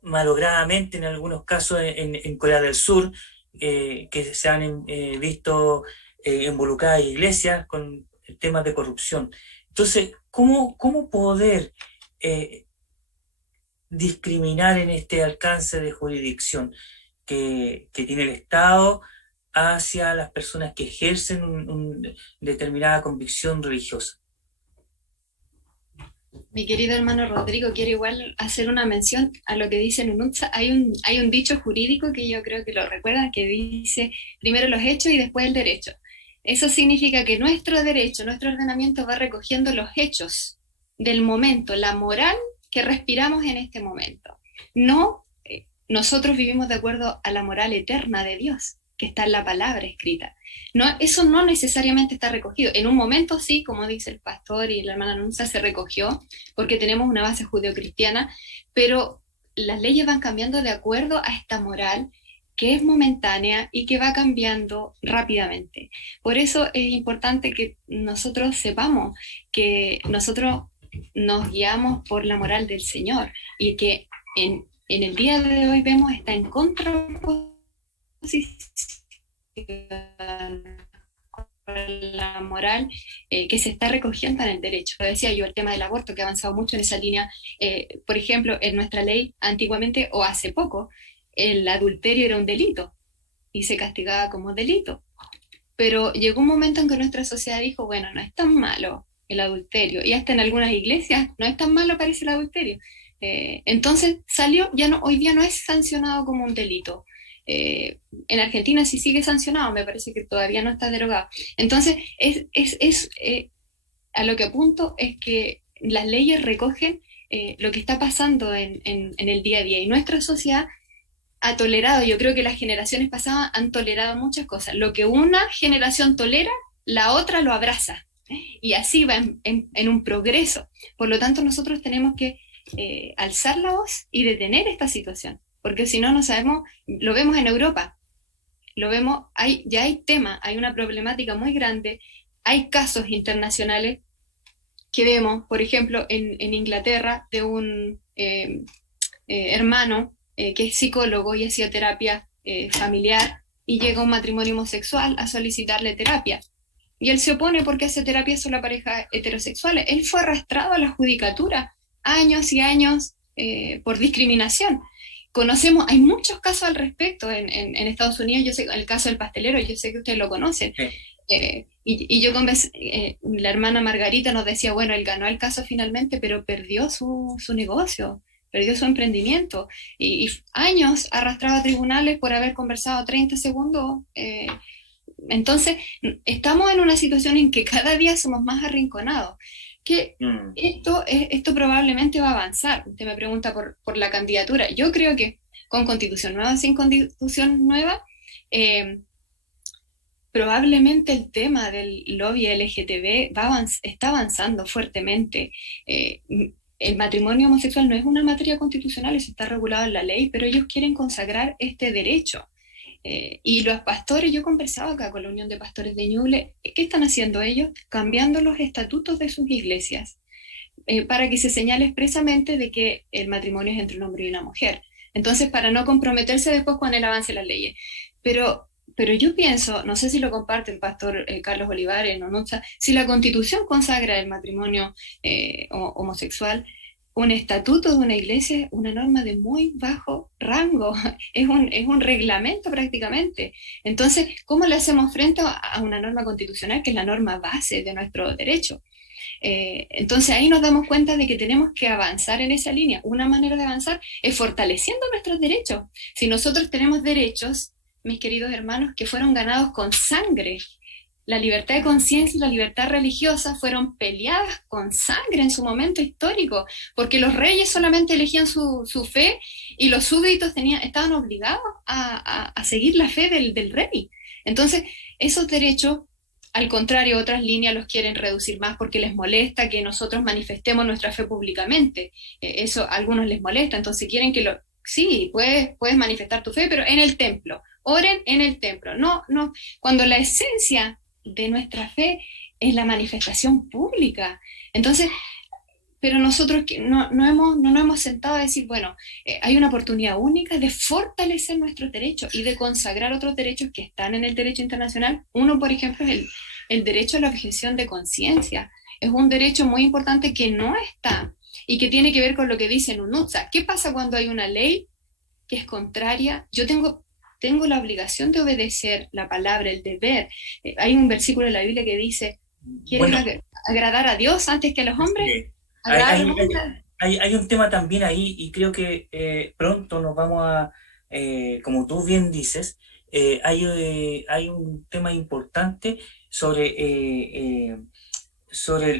malogradamente en algunos casos, en Corea del Sur, que se han visto involucradas iglesias con temas de corrupción. Entonces, ¿cómo poder discriminar en este alcance de jurisdicción que tiene el Estado hacia las personas que ejercen una determinada convicción religiosa? Mi querido hermano Rodrigo quiere igual hacer una mención a lo que dice Nununza. Hay un dicho jurídico que yo creo que lo recuerdan, que dice primero los hechos y después el derecho. Eso significa que nuestro derecho, nuestro ordenamiento va recogiendo los hechos del momento, la moral que respiramos en este momento. No, nosotros vivimos de acuerdo a la moral eterna de Dios, que está en la palabra escrita. No, eso no necesariamente está recogido. En un momento sí, como dice el pastor y la hermana Nunza, se recogió, porque tenemos una base judeocristiana, pero las leyes van cambiando de acuerdo a esta moral que es momentánea y que va cambiando rápidamente. Por eso es importante que nosotros sepamos que nosotros nos guiamos por la moral del Señor, y que en el día de hoy vemos está en contraposición con la moral, que se está recogiendo en el derecho. Lo decía yo, el tema del aborto, que ha avanzado mucho en esa línea. Por ejemplo, en nuestra ley, antiguamente o hace poco, el adulterio era un delito y se castigaba como delito. Pero llegó un momento en que nuestra sociedad dijo, bueno, no es tan malo el adulterio, y hasta en algunas iglesias no es tan malo parece el adulterio. Entonces salió, ya no, hoy día no es sancionado como un delito. En Argentina sí sigue sancionado, me parece que todavía no está derogado. Entonces, a lo que apunto es que las leyes recogen lo que está pasando en el día a día, y nuestra sociedad ha tolerado, yo creo que las generaciones pasadas han tolerado muchas cosas. Lo que una generación tolera, la otra lo abraza. Y así va en un progreso. Por lo tanto, nosotros tenemos que alzar la voz y detener esta situación. Porque si no, no sabemos, lo vemos en Europa, lo vemos, ya hay tema, hay una problemática muy grande, hay casos internacionales que vemos, por ejemplo, en Inglaterra, de un hermano que es psicólogo y hacía terapia familiar, y llega un matrimonio homosexual a solicitarle terapia. Y él se opone porque hace terapia solo a parejas heterosexuales. Él fue arrastrado a la judicatura años y años por discriminación. Conocemos, hay muchos casos al respecto en Estados Unidos. Yo sé el caso del pastelero, yo sé que ustedes lo conocen. Sí. Y yo la hermana Margarita nos decía, bueno, él ganó el caso finalmente, pero perdió su negocio, perdió su emprendimiento, y años arrastrado a tribunales por haber conversado 30 segundos. Entonces, estamos en una situación en que cada día somos más arrinconados. Que esto probablemente va a avanzar. Usted me pregunta por la candidatura. Yo creo que con constitución nueva, sin constitución nueva, probablemente el tema del lobby LGTB está avanzando fuertemente. El matrimonio homosexual no es una materia constitucional, eso está regulado en la ley, pero ellos quieren consagrar este derecho. Y los pastores, yo conversaba acá con la Unión de Pastores de Ñuble, ¿qué están haciendo ellos? Cambiando los estatutos de sus iglesias para que se señale expresamente de que el matrimonio es entre un hombre y una mujer. Entonces, para no comprometerse después con el avance de las leyes. Pero yo pienso, no sé si lo comparte el pastor Carlos Olivares, si la Constitución consagra el matrimonio homosexual, un estatuto de una iglesia es una norma de muy bajo rango, es un reglamento prácticamente. Entonces, ¿cómo le hacemos frente a una norma constitucional que es la norma base de nuestro derecho? Entonces ahí nos damos cuenta de que tenemos que avanzar en esa línea. Una manera de avanzar es fortaleciendo nuestros derechos. Si nosotros tenemos derechos, mis queridos hermanos, que fueron ganados con sangre, la libertad de conciencia y la libertad religiosa fueron peleadas con sangre en su momento histórico, porque los reyes solamente elegían su fe y los súbditos estaban obligados a seguir la fe del rey. Entonces, esos derechos, al contrario, otras líneas los quieren reducir más porque les molesta que nosotros manifestemos nuestra fe públicamente. Eso a algunos les molesta, entonces quieren que sí, puedes manifestar tu fe, pero en el templo. Oren en el templo. No, cuando la esencia de nuestra fe es la manifestación pública. Entonces, pero nosotros no nos hemos sentado a decir, bueno, hay una oportunidad única de fortalecer nuestros derechos y de consagrar otros derechos que están en el derecho internacional. Uno, por ejemplo, es el derecho a la objeción de conciencia. Es un derecho muy importante que no está y que tiene que ver con lo que dice NUNUTSA. ¿Qué pasa cuando hay una ley que es contraria? Yo tengo la obligación de obedecer la palabra, el deber. Hay un versículo en la Biblia que dice, ¿quieren agradar a Dios antes que a los hombres? Hay un tema también ahí, y creo que pronto nos vamos a, como tú bien dices, hay un tema importante sobre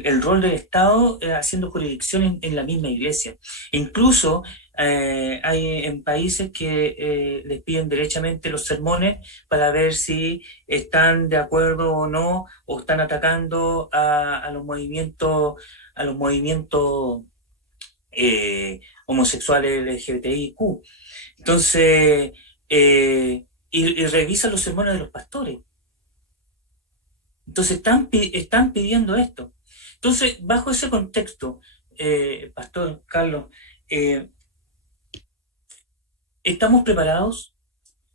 el rol del Estado haciendo jurisdicción en la misma iglesia. Incluso hay en países que les piden derechamente los sermones para ver si están de acuerdo o no, o están atacando a los movimientos homosexuales LGBTIQ. Entonces, y revisan los sermones de los pastores. Entonces están pidiendo esto. Entonces, bajo ese contexto, Pastor Carlos, ¿estamos preparados?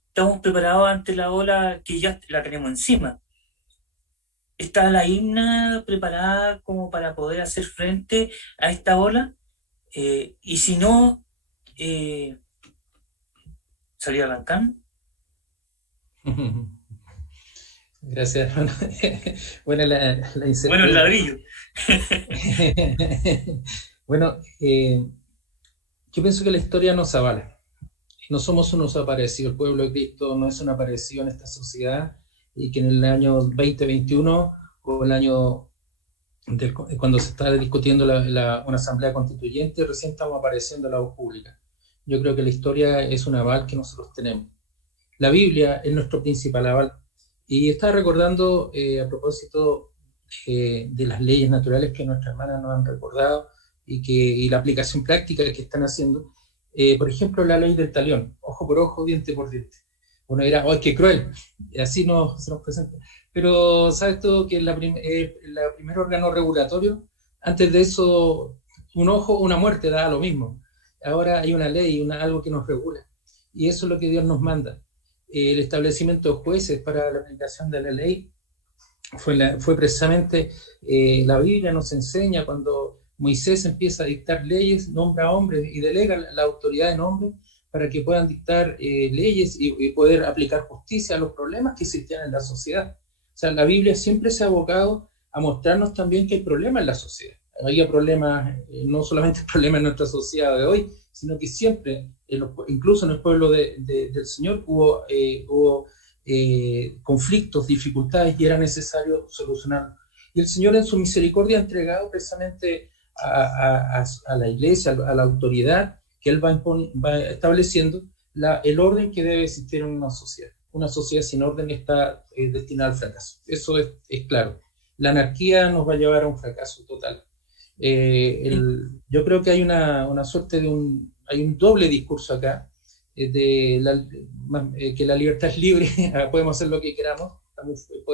¿Estamos preparados ante la ola que ya la tenemos encima? ¿Está la INA preparada como para poder hacer frente a esta ola? Y si no, ¿salir arrancando? Gracias, hermano. Buena la Bueno, el incertidumbre. ladrillo. Bueno, yo pienso que la historia nos avala. No somos unos aparecidos. El pueblo de Cristo no es un aparecido en esta sociedad, y que en el año 2021 o el año cuando se está discutiendo una asamblea constituyente, recién estamos apareciendo en la voz pública. Yo creo que la historia es un aval que nosotros tenemos. La Biblia es nuestro principal aval. Y estaba recordando, a propósito de las leyes naturales que nuestras hermanas nos han recordado y la aplicación práctica que están haciendo. Por ejemplo, la ley del talión, ojo por ojo, diente por diente. Uno dirá, ¡ay, qué cruel! Así se nos presenta. Pero ¿sabes tú que el primer órgano regulatorio, antes de eso, un ojo, una muerte, da lo mismo? Ahora hay una ley, algo que nos regula. Y eso es lo que Dios nos manda. El establecimiento de jueces para la aplicación de la ley fue precisamente la Biblia nos enseña cuando Moisés empieza a dictar leyes, nombra a hombres y delega la autoridad en hombres para que puedan dictar leyes y poder aplicar justicia a los problemas que existían en la sociedad. O sea, la Biblia siempre se ha abocado a mostrarnos también que hay problemas en la sociedad. Había problemas, no solamente problemas en nuestra sociedad de hoy, sino que siempre, incluso en el pueblo del Señor, hubo conflictos, dificultades, y era necesario solucionarlos. Y el Señor en su misericordia ha entregado precisamente a la iglesia, a la autoridad que Él va estableciendo el orden que debe existir en una sociedad. Una sociedad sin orden está destinada al fracaso. Eso es claro. La anarquía nos va a llevar a un fracaso total. Yo creo que hay una suerte hay un doble discurso acá, que la libertad es libre, podemos hacer lo que queramos,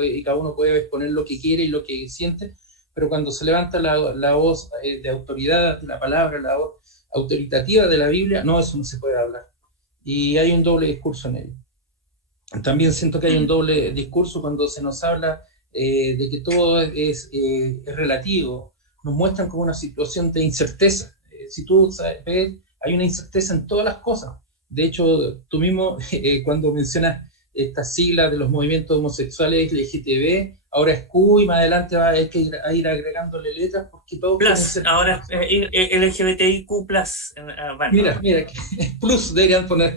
y cada uno puede exponer lo que quiere y lo que siente, pero cuando se levanta la voz de autoridad, la palabra, la voz autoritativa de la Biblia, no, eso no se puede hablar. Y hay un doble discurso en ello. También siento que hay un doble discurso cuando se nos habla de que todo es relativo. Nos muestran como una situación de incerteza. Si tú ves, hay una incerteza en todas las cosas. De hecho, tú mismo, cuando mencionas estas siglas de los movimientos homosexuales, LGTB, ahora es Q, y más adelante va a ir agregándole letras, porque todo Plus, ahora LGBTIQ+. Bueno. Mira, plus deberían poner.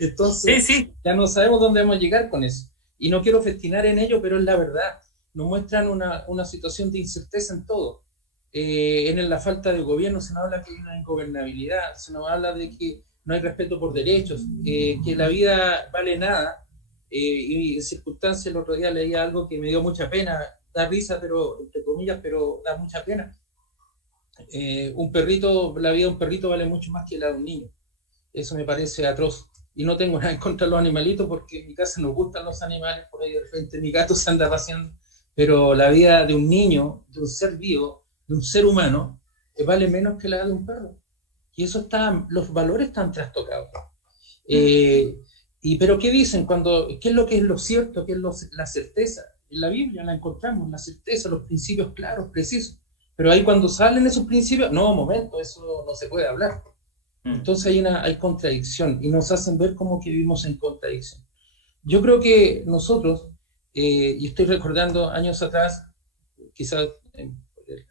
Entonces, sí. Ya no sabemos dónde vamos a llegar con eso. Y no quiero festinar en ello, pero es la verdad. Nos muestran una situación de incerteza en todo. En la falta de gobierno se nos habla que hay una ingobernabilidad, se nos habla de que no hay respeto por derechos, que la vida vale nada, y en circunstancias el otro día leía algo que me dio mucha pena, da risa, pero entre comillas, pero da mucha pena. La vida de un perrito vale mucho más que la de un niño. Eso me parece atroz. Y no tengo nada en contra de los animalitos, porque en mi casa nos gustan los animales, por ahí de repente mi gato se anda paseando, pero la vida de un niño, de un ser vivo, de un ser humano, vale menos que la de un perro. Y los valores están trastocados. Pero ¿qué dicen? ¿Qué es lo que es lo cierto? ¿Qué es la certeza? En la Biblia la encontramos, la certeza, los principios claros, precisos. Pero ahí cuando salen esos principios, no, momento, eso no se puede hablar. Entonces hay contradicción, y nos hacen ver como que vivimos en contradicción. Yo creo que nosotros, y estoy recordando años atrás, quizás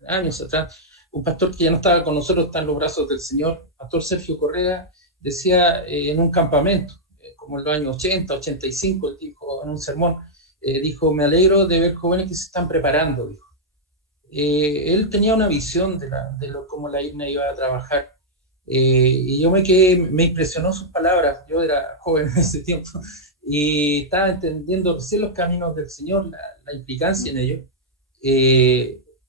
años atrás, un pastor que ya no estaba con nosotros, está en los brazos del Señor, pastor Sergio Correa, decía en un campamento, como en los años 80, 85, él dijo en un sermón, dijo, me alegro de ver jóvenes que se están preparando, dijo. Él tenía una visión de cómo la INA iba a trabajar, y yo me impresionó sus palabras. Yo era joven en ese tiempo y estaba entendiendo recién los caminos del Señor, la implicancia en ello.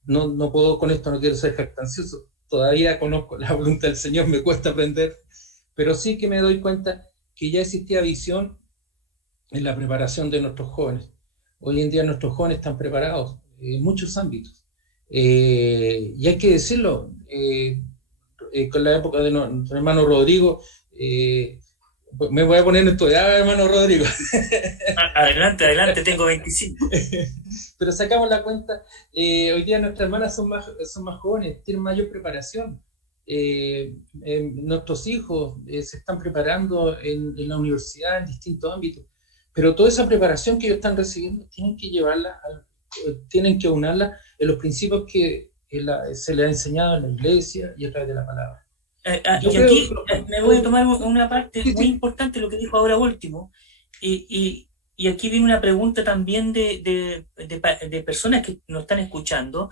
No puedo con esto, no quiero ser jactancioso, todavía conozco la voluntad del Señor, me cuesta aprender, pero sí que me doy cuenta que ya existía visión en la preparación de nuestros jóvenes. Hoy en día nuestros jóvenes están preparados en muchos ámbitos, y hay que decirlo. Con la época de nuestro hermano Rodrigo, Me voy a poner en tu edad, hermano Rodrigo. Adelante, adelante, tengo 25. Pero sacamos la cuenta, hoy día nuestras hermanas son más jóvenes, tienen mayor preparación. Nuestros hijos se están preparando en la universidad en distintos ámbitos, pero toda esa preparación que ellos están recibiendo tienen que llevarla, tienen que unarla en los principios que se les ha enseñado en la iglesia y a través de la palabra. Y aquí me voy a tomar una parte muy importante, lo que dijo ahora último, y aquí viene una pregunta también de personas que nos están escuchando,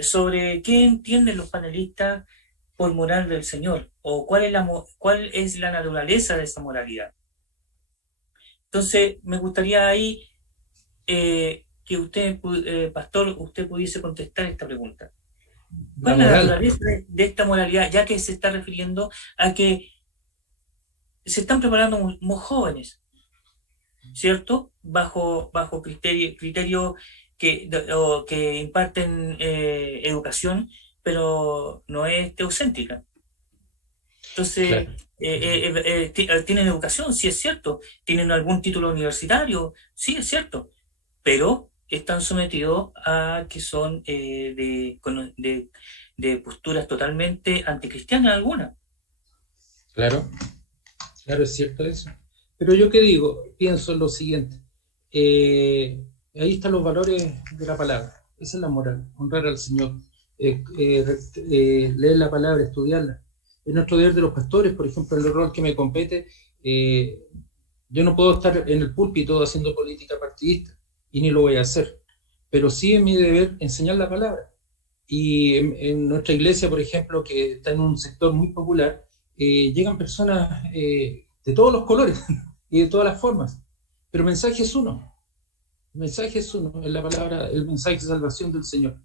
sobre qué entienden los panelistas por moral del Señor, o cuál es la naturaleza de esa moralidad. Entonces, me gustaría ahí que usted, pastor, usted pudiese contestar esta pregunta. ¿Cuál es la naturaleza de esta moralidad? Ya que se está refiriendo a que se están preparando muy jóvenes, ¿cierto? Bajo criterio que imparten educación, pero no es teocéntrica. Entonces, claro. Tienen educación, sí es cierto. Tienen algún título universitario, sí es cierto. Pero están sometidos a que son de posturas totalmente anticristianas algunas. Claro, es cierto eso. Pero yo pienso en lo siguiente, ahí están los valores de la palabra, esa es la moral, honrar al Señor, leer la palabra, estudiarla. En nuestro deber de los pastores, por ejemplo, en el rol que me compete, yo no puedo estar en el púlpito haciendo política partidista, y ni lo voy a hacer, pero sí es mi deber enseñar la palabra. Y en nuestra iglesia, por ejemplo, que está en un sector muy popular, llegan personas de todos los colores y de todas las formas, pero el mensaje es uno, es la palabra, el mensaje de salvación del Señor.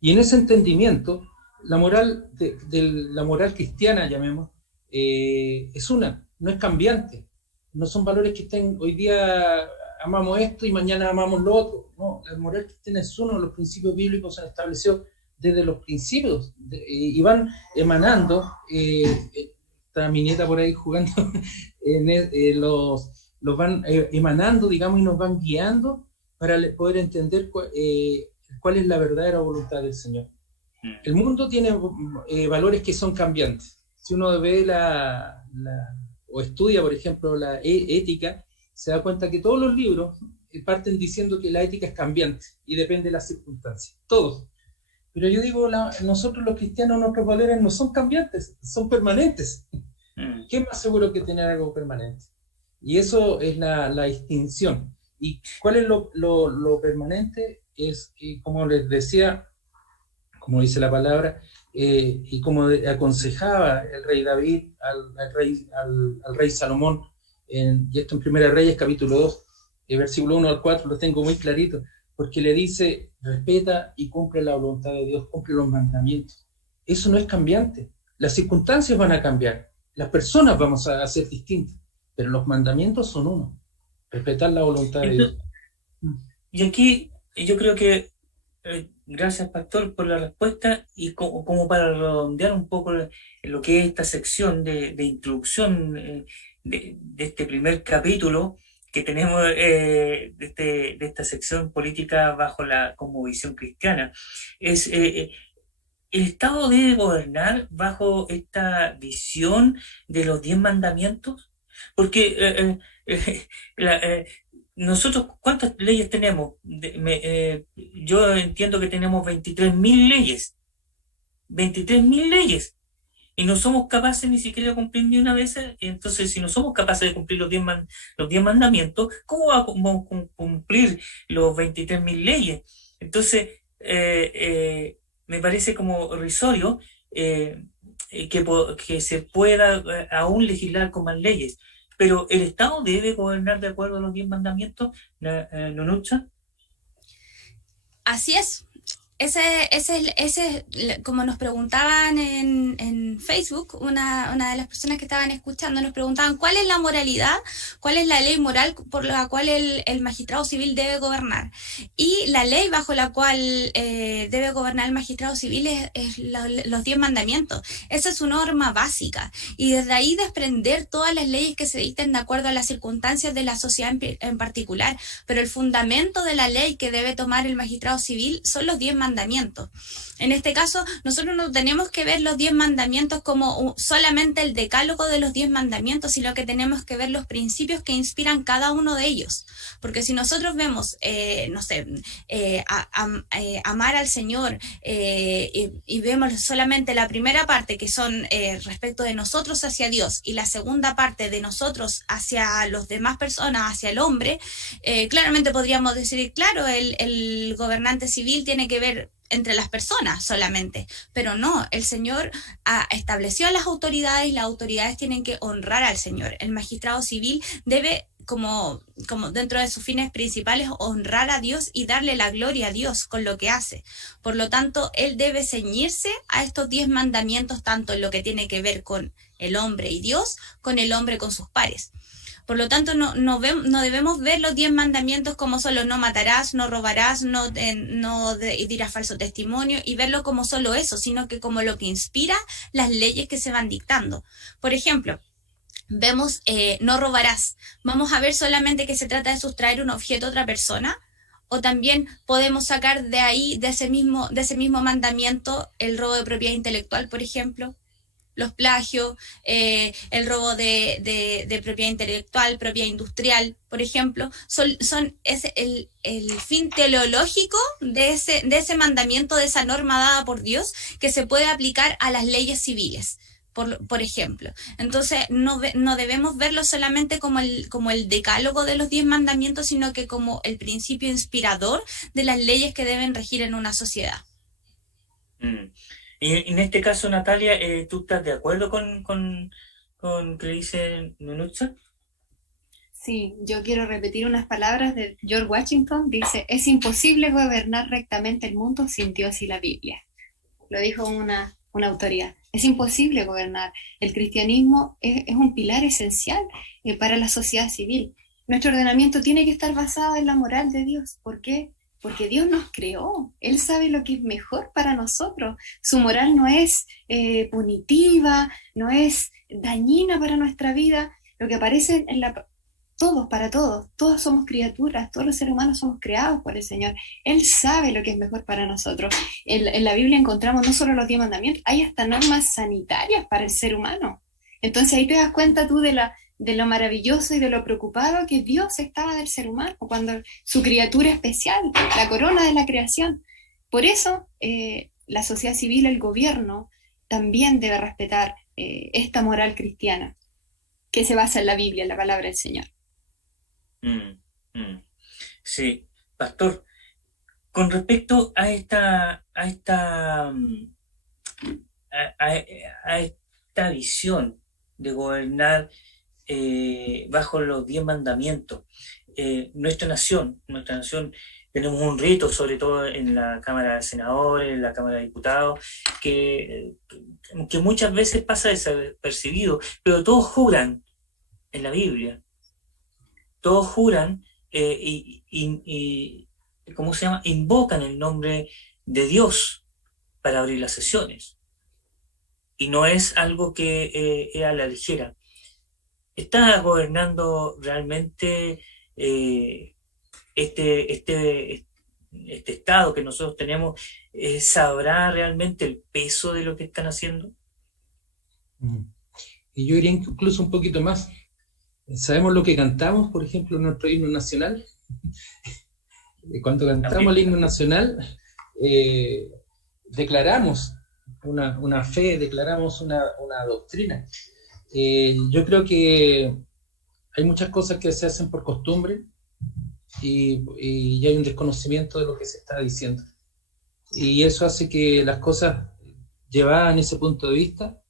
Y en ese entendimiento, la moral la moral cristiana, llamemos, es una, no es cambiante, no son valores que estén hoy día amamos esto y mañana amamos lo otro. No, la moral cristiana es uno, los principios bíblicos se han establecido desde los principios y van emanando, está mi nieta por ahí jugando, los van emanando, digamos, y nos van guiando para poder entender cuál es la verdadera voluntad del Señor. El mundo tiene valores que son cambiantes. Si uno ve o estudia, por ejemplo, la ética, se da cuenta que todos los libros parten diciendo que la ética es cambiante y depende de las circunstancias, todos. Pero yo digo, nosotros los cristianos, nuestros valores no son cambiantes, son permanentes. ¿Qué es más seguro que tener algo permanente? Y eso es la distinción. ¿Y cuál es lo permanente? Es que, como les decía, como dice la palabra, y como aconsejaba el rey David al rey Salomón, y esto en Primera Reyes, capítulo 2, versículo 1 al 4, lo tengo muy clarito, porque le dice, respeta y cumple la voluntad de Dios, cumple los mandamientos. Eso no es cambiante. Las circunstancias van a cambiar, las personas vamos a ser distintas, pero los mandamientos son uno, respetar la voluntad de Dios. Y aquí yo creo que, gracias pastor por la respuesta, y como para redondear un poco lo que es esta sección de introducción de este primer capítulo que tenemos de esta sección política bajo la cosmovisión cristiana, es el Estado debe gobernar bajo esta visión de los 10 mandamientos, porque nosotros, ¿cuántas leyes tenemos? Yo entiendo que tenemos 23.000 leyes, 23.000 leyes, y no somos capaces ni siquiera de cumplir ni una vez. Entonces, si no somos capaces de cumplir los 10 mandamientos, ¿cómo vamos a cumplir los 23.000 leyes? Entonces, me parece como irrisorio que se pueda aún legislar con más leyes. Pero el Estado debe gobernar de acuerdo a los 10 mandamientos, ¿Nonucha? Así es. Como nos preguntaban en Facebook, una de las personas que estaban escuchando, nos preguntaban cuál es la moralidad, cuál es la ley moral por la cual el magistrado civil debe gobernar. Y la ley bajo la cual debe gobernar el magistrado civil es los 10 mandamientos. Esa es su norma básica. Y desde ahí desprender todas las leyes que se dicten de acuerdo a las circunstancias de la sociedad en particular. Pero el fundamento de la ley que debe tomar el magistrado civil son los 10 mandamientos. En este caso, nosotros no tenemos que ver los 10 mandamientos como solamente el decálogo de los 10 mandamientos, sino que tenemos que ver los principios que inspiran cada uno de ellos. Porque si nosotros vemos, amar al Señor y vemos solamente la primera parte, que son respecto de nosotros hacia Dios, y la segunda parte de nosotros hacia las demás personas, hacia el hombre, claramente podríamos decir, claro, el gobernante civil tiene que ver entre las personas solamente, pero no, el Señor estableció a las autoridades tienen que honrar al Señor. El magistrado civil debe, como dentro de sus fines principales, honrar a Dios y darle la gloria a Dios con lo que hace. Por lo tanto, él debe ceñirse a estos 10 mandamientos, tanto en lo que tiene que ver con el hombre y Dios, con el hombre con sus pares. Por lo tanto, no debemos ver los 10 mandamientos como solo no matarás, no robarás, no dirás falso testimonio, y verlo como solo eso, sino que como lo que inspira las leyes que se van dictando. Por ejemplo, vemos no robarás. ¿Vamos a ver solamente que se trata de sustraer un objeto a otra persona? O también podemos sacar de ahí, de ese mismo mandamiento, el robo de propiedad intelectual, por ejemplo, los plagios, el robo de propiedad intelectual, propiedad industrial, por ejemplo, es el fin teleológico de ese mandamiento, de esa norma dada por Dios, que se puede aplicar a las leyes civiles, por ejemplo. Entonces, no debemos verlo solamente como el decálogo de los 10 mandamientos, sino que como el principio inspirador de las leyes que deben regir en una sociedad. Y en este caso, Natalia, ¿tú estás de acuerdo con que le dice Nunutza? Sí, yo quiero repetir unas palabras de George Washington. Dice, es imposible gobernar rectamente el mundo sin Dios y la Biblia. Lo dijo una autoridad. Es imposible gobernar. El cristianismo es un pilar esencial para la sociedad civil. Nuestro ordenamiento tiene que estar basado en la moral de Dios. ¿Por qué? Porque Dios nos creó, Él sabe lo que es mejor para nosotros. Su moral no es punitiva, no es dañina para nuestra vida. Lo que aparece en todos somos criaturas, todos los seres humanos somos creados por el Señor. Él sabe lo que es mejor para nosotros. En la Biblia encontramos no solo los 10 mandamientos, hay hasta normas sanitarias para el ser humano. Entonces ahí te das cuenta tú de lo maravilloso y de lo preocupado que Dios estaba del ser humano, cuando su criatura especial, la corona de la creación. Por eso, la sociedad civil, el gobierno, también debe respetar esta moral cristiana, que se basa en la Biblia, en la palabra del Señor. Sí, pastor, con respecto a esta visión de gobernar bajo los 10 mandamientos. Nuestra nación, tenemos un rito, sobre todo en la Cámara de Senadores, en la Cámara de Diputados, que muchas veces pasa desapercibido, pero todos juran en la Biblia, todos juran y ¿cómo se llama? Invocan el nombre de Dios para abrir las sesiones. Y no es algo que es a la ligera. ¿Está gobernando realmente este Estado que nosotros tenemos? ¿Sabrá realmente el peso de lo que están haciendo? Y yo diría incluso un poquito más. ¿Sabemos lo que cantamos, por ejemplo, en nuestro himno nacional? Cuando cantamos el himno nacional, declaramos una fe, declaramos una doctrina. Yo creo que hay muchas cosas que se hacen por costumbre y hay un desconocimiento de lo que se está diciendo. Y eso hace que las cosas llevadas en ese punto de vista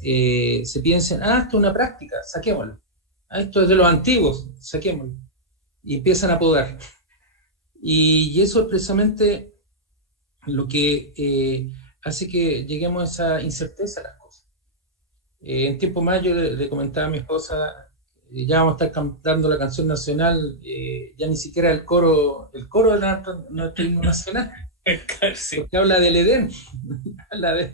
se piensen, esto es una práctica, saquémoslo. Esto es de los antiguos, saquémoslo. Y empiezan a podar. Y eso es precisamente lo que hace que lleguemos a esa incerteza de las cosas. En tiempo más yo le comentaba a mi esposa, ya vamos a estar cantando la canción nacional, ya ni siquiera el coro de nuestro himno nacional, Sí. porque habla del Edén, habla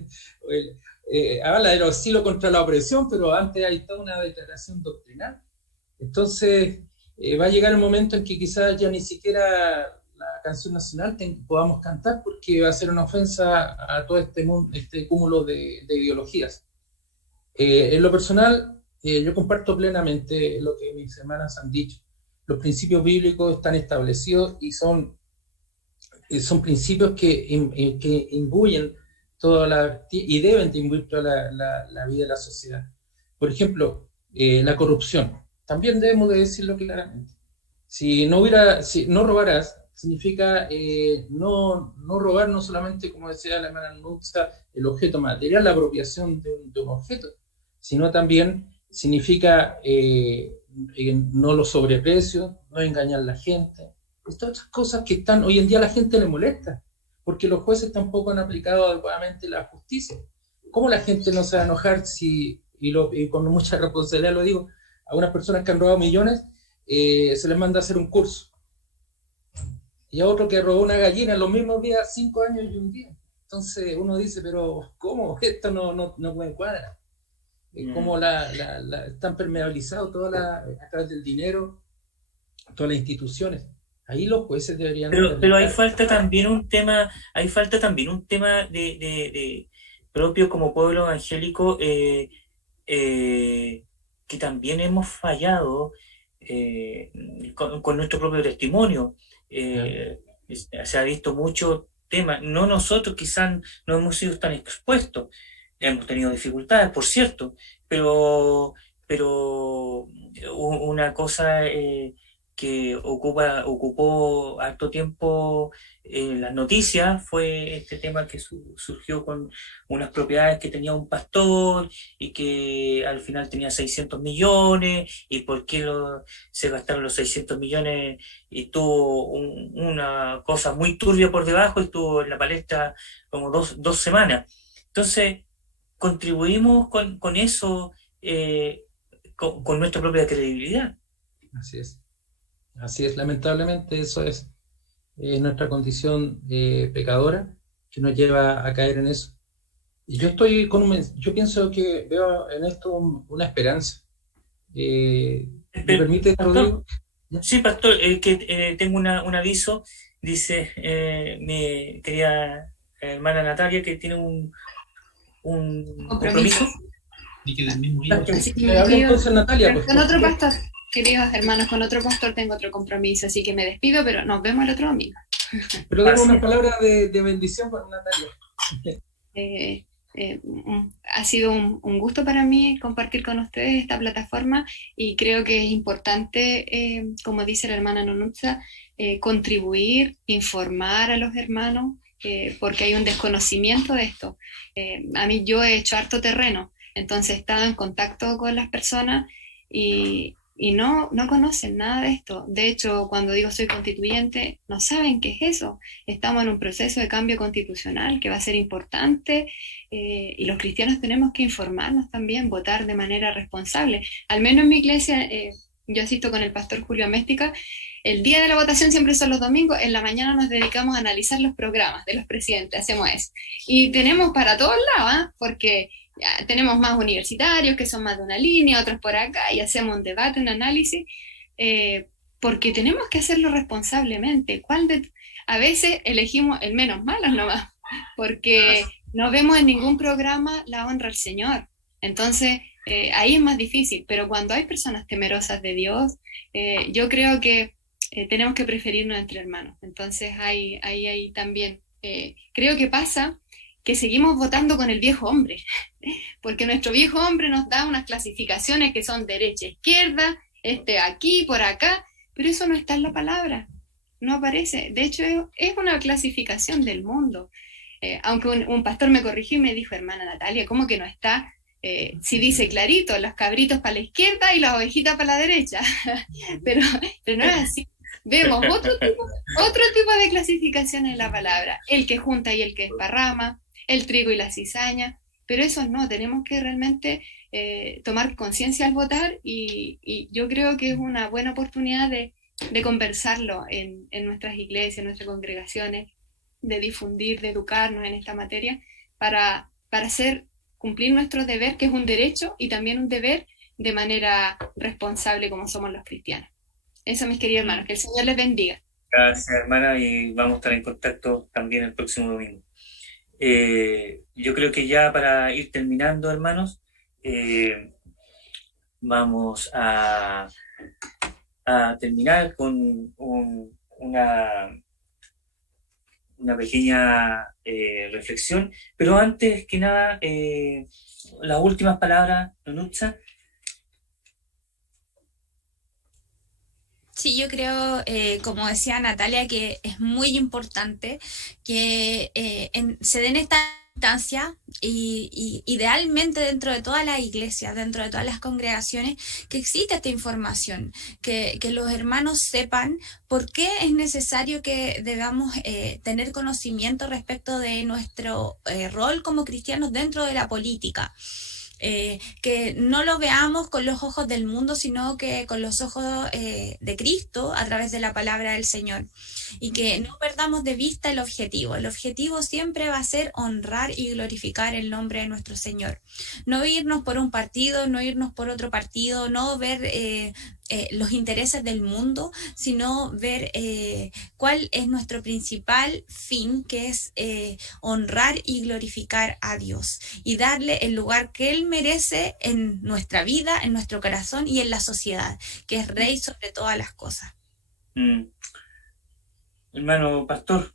habla del auxilio contra la opresión, pero antes hay toda una declaración doctrinal. Entonces, va a llegar un momento en que quizás ya ni siquiera la canción nacional podamos cantar, porque va a ser una ofensa a todo este cúmulo de ideologías. En lo personal, yo comparto plenamente lo que mis hermanas han dicho. Los principios bíblicos están establecidos y son principios que imbuyen y deben de imbuir toda la vida de la sociedad. Por ejemplo, la corrupción. También debemos de decirlo claramente. Si no robarás, significa no robar, no solamente, como decía la hermana Nutza, el objeto material, la apropiación de un objeto, sino también significa no los sobreprecios, no engañar a la gente. Estas otras cosas que hoy en día a la gente le molesta, porque los jueces tampoco han aplicado adecuadamente la justicia. ¿Cómo la gente no se va a enojar y con mucha responsabilidad lo digo, a unas personas que han robado millones, se les manda a hacer un curso? Y a otro que robó una gallina en los mismos días, 5 años y un día. Entonces uno dice, pero ¿cómo? Esto no me encuadra. Cómo están permeabilizados a través del dinero, todas las instituciones. Ahí los jueces deberían... Pero hay falta también un tema, de propio como pueblo evangélico, que también hemos fallado con nuestro propio testimonio. Se ha visto mucho tema, no nosotros quizás no hemos sido tan expuestos, hemos tenido dificultades, por cierto, pero una cosa que ocupó harto tiempo las noticias fue este tema que surgió con unas propiedades que tenía un pastor y que al final tenía 600 millones y por qué se gastaron los 600 millones y tuvo una cosa muy turbia por debajo y estuvo en la palestra como dos semanas. Entonces, contribuimos con eso, con nuestra propia credibilidad. Así es, lamentablemente eso es nuestra condición pecadora que nos lleva a caer en eso. Y yo pienso que veo en esto una esperanza. ¿Me permite, Rodrigo? Sí, pastor, tengo un aviso, dice mi querida hermana Natalia, que tiene un compromiso. Y que del mismo día. Así que Habla entonces, Natalia. Con otro pastor, queridos hermanos, con otro pastor tengo otro compromiso, así que me despido, pero nos vemos el otro domingo. Pero demos una palabra de bendición para Natalia. Ha sido un gusto para mí compartir con ustedes esta plataforma y creo que es importante, como dice la hermana Nonutza, contribuir, informar a los hermanos, porque hay un desconocimiento de esto. Yo he hecho harto terreno, entonces he estado en contacto con las personas y no conocen nada de esto. De hecho, cuando digo soy constituyente, no saben qué es eso. Estamos en un proceso de cambio constitucional que va a ser importante y los cristianos tenemos que informarnos también, votar de manera responsable. Al menos en mi iglesia, yo asisto con el pastor Julio Améstica, el día de la votación siempre son los domingos, en la mañana nos dedicamos a analizar los programas de los presidentes, hacemos eso. Y tenemos para todos lados, porque ya tenemos más universitarios que son más de una línea, otros por acá, y hacemos un debate, un análisis, porque tenemos que hacerlo responsablemente. A veces elegimos el menos malo nomás, porque no vemos en ningún programa la honra al Señor. Entonces, ahí es más difícil, pero cuando hay personas temerosas de Dios, yo creo que tenemos que preferirnos entre hermanos. Entonces, ahí también creo que pasa que seguimos votando con el viejo hombre, porque nuestro viejo hombre nos da unas clasificaciones que son derecha, izquierda, aquí, por acá, pero eso no está en la palabra, no aparece. De hecho, es una clasificación del mundo. Aunque un pastor me corrigió y me dijo, hermana Natalia, ¿cómo que no está? Si dice clarito, los cabritos para la izquierda y las ovejitas para la derecha, pero no es así. vemos otro tipo de clasificación en la palabra, el que junta y el que esparrama, el trigo y la cizaña, pero eso no, tenemos que realmente tomar conciencia al votar y yo creo que es una buena oportunidad de conversarlo en nuestras iglesias, en nuestras congregaciones, de difundir, de educarnos en esta materia para cumplir nuestro deber, que es un derecho y también un deber de manera responsable como somos los cristianos. Eso, mis queridos hermanos, que el Señor les bendiga. Gracias, hermana, y vamos a estar en contacto también el próximo domingo. Yo creo que ya para ir terminando, hermanos, vamos a terminar con una pequeña reflexión, pero antes que nada, las últimas palabras, Nunutza. Sí, yo creo, como decía Natalia, que es muy importante que se den esta instancia y idealmente dentro de todas las iglesias, dentro de todas las congregaciones, que exista esta información, que los hermanos sepan por qué es necesario que debamos tener conocimiento respecto de nuestro rol como cristianos dentro de la política. Que no lo veamos con los ojos del mundo, sino que con los ojos de Cristo a través de la palabra del Señor. Y que no perdamos de vista el objetivo. El objetivo siempre va a ser honrar y glorificar el nombre de nuestro Señor. No irnos por un partido, no irnos por otro partido, no ver los intereses del mundo, sino ver cuál es nuestro principal fin, que es honrar y glorificar a Dios y darle el lugar que Él merece en nuestra vida, en nuestro corazón y en la sociedad, que es Rey sobre todas las cosas. Hermano pastor,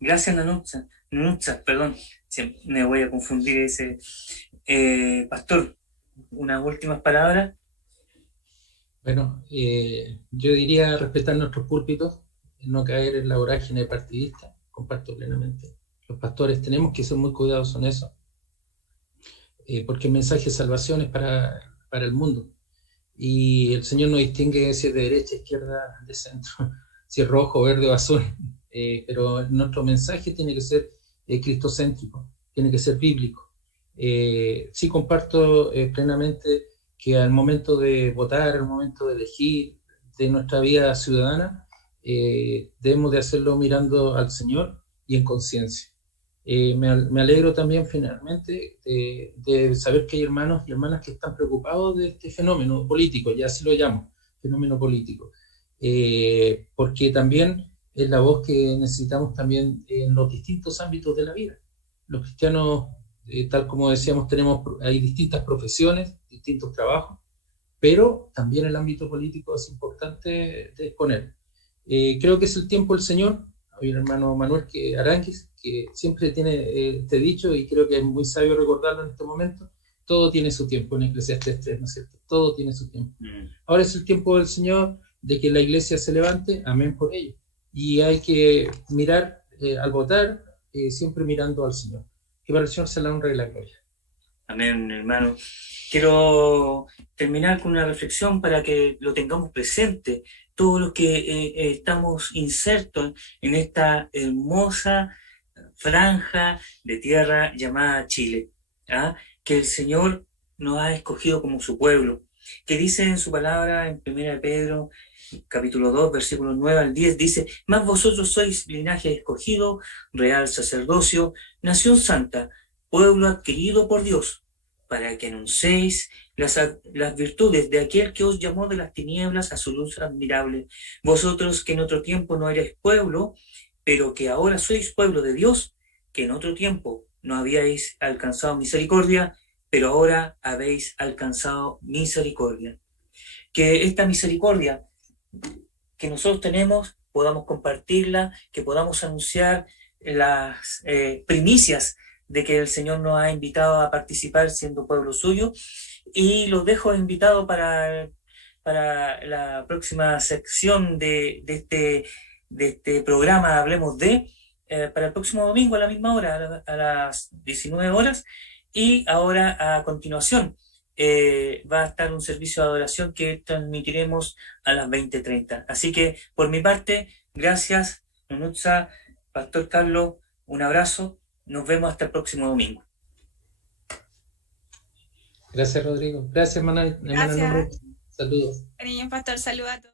gracias, Nunutza, perdón, me voy a confundir ese. Pastor, unas últimas palabras. Bueno, yo diría respetar nuestros púlpitos, no caer en la vorágine partidista, comparto plenamente. Los pastores tenemos que ser muy cuidadosos en eso, porque el mensaje de salvación es para el mundo. Y el Señor no distingue si es de derecha, izquierda, de centro, si es rojo, verde o azul, pero nuestro mensaje tiene que ser cristocéntrico, tiene que ser bíblico. Sí comparto plenamente que al momento de votar, al momento de elegir de nuestra vida ciudadana, debemos de hacerlo mirando al Señor y en conciencia. Me alegro también finalmente de saber que hay hermanos y hermanas que están preocupados de este fenómeno político, ya así lo llamo, fenómeno político, porque también es la voz que necesitamos también en los distintos ámbitos de la vida. Los cristianos, tal como decíamos, hay distintas profesiones, distintos trabajos, pero también el ámbito político es importante de exponer. Creo que es el tiempo del Señor. Hay un hermano Manuel Aranguis que siempre tiene este dicho, y creo que es muy sabio recordarlo en este momento: todo tiene su tiempo, en Eclesiastés 3, ¿no es cierto? Todo tiene su tiempo. Ahora es el tiempo del Señor, de que la iglesia se levante, amén por ello. Y hay que mirar al votar, siempre mirando al Señor. Que para el Señor sea la honra y la gloria. Amén, hermano. Quiero terminar con una reflexión para que lo tengamos presente, todos los que estamos insertos en esta hermosa franja de tierra llamada Chile, ¿ah? Que el Señor nos ha escogido como su pueblo, que dice en su palabra en 1 Pedro capítulo 2, versículos 9 al 10, dice: mas vosotros sois linaje escogido, real sacerdocio, nación santa, pueblo adquirido por Dios, para que anunciéis las virtudes de aquel que os llamó de las tinieblas a su luz admirable. Vosotros que en otro tiempo no erais pueblo, pero que ahora sois pueblo de Dios, que en otro tiempo no habíais alcanzado misericordia, pero ahora habéis alcanzado misericordia. Que esta misericordia que nosotros tenemos podamos compartirla, que podamos anunciar las primicias de que el Señor nos ha invitado a participar siendo pueblo suyo, y los dejo invitados para la próxima sección de este programa Hablemos para el próximo domingo a la misma hora, a las 19 horas, y ahora a continuación va a estar un servicio de adoración que transmitiremos a las 20:30. Así que, por mi parte, gracias, Nunutza, Pastor Carlos, un abrazo, nos vemos hasta el próximo domingo. Gracias, Rodrigo. Gracias, hermana Nunut. Saludos. Cariño, pastor, saluda a todos.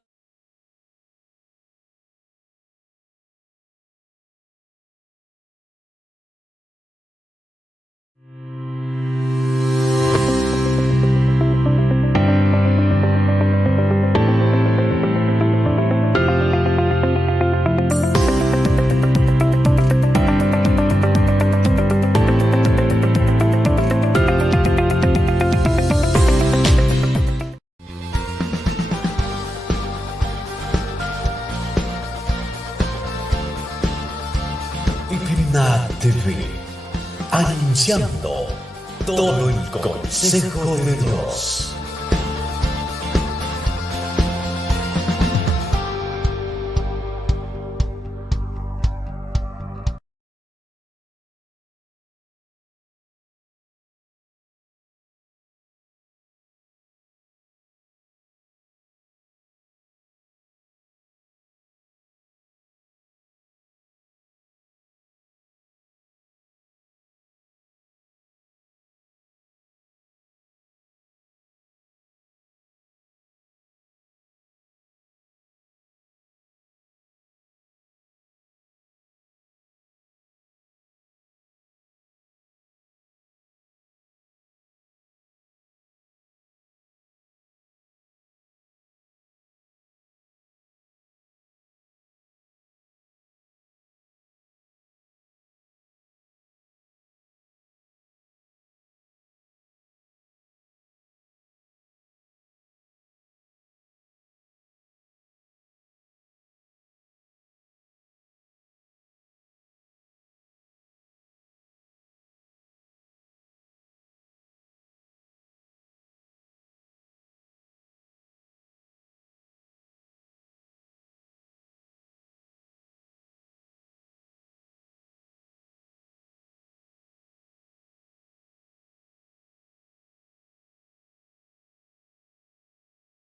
Igna TV, anunciando todo el consejo de Dios.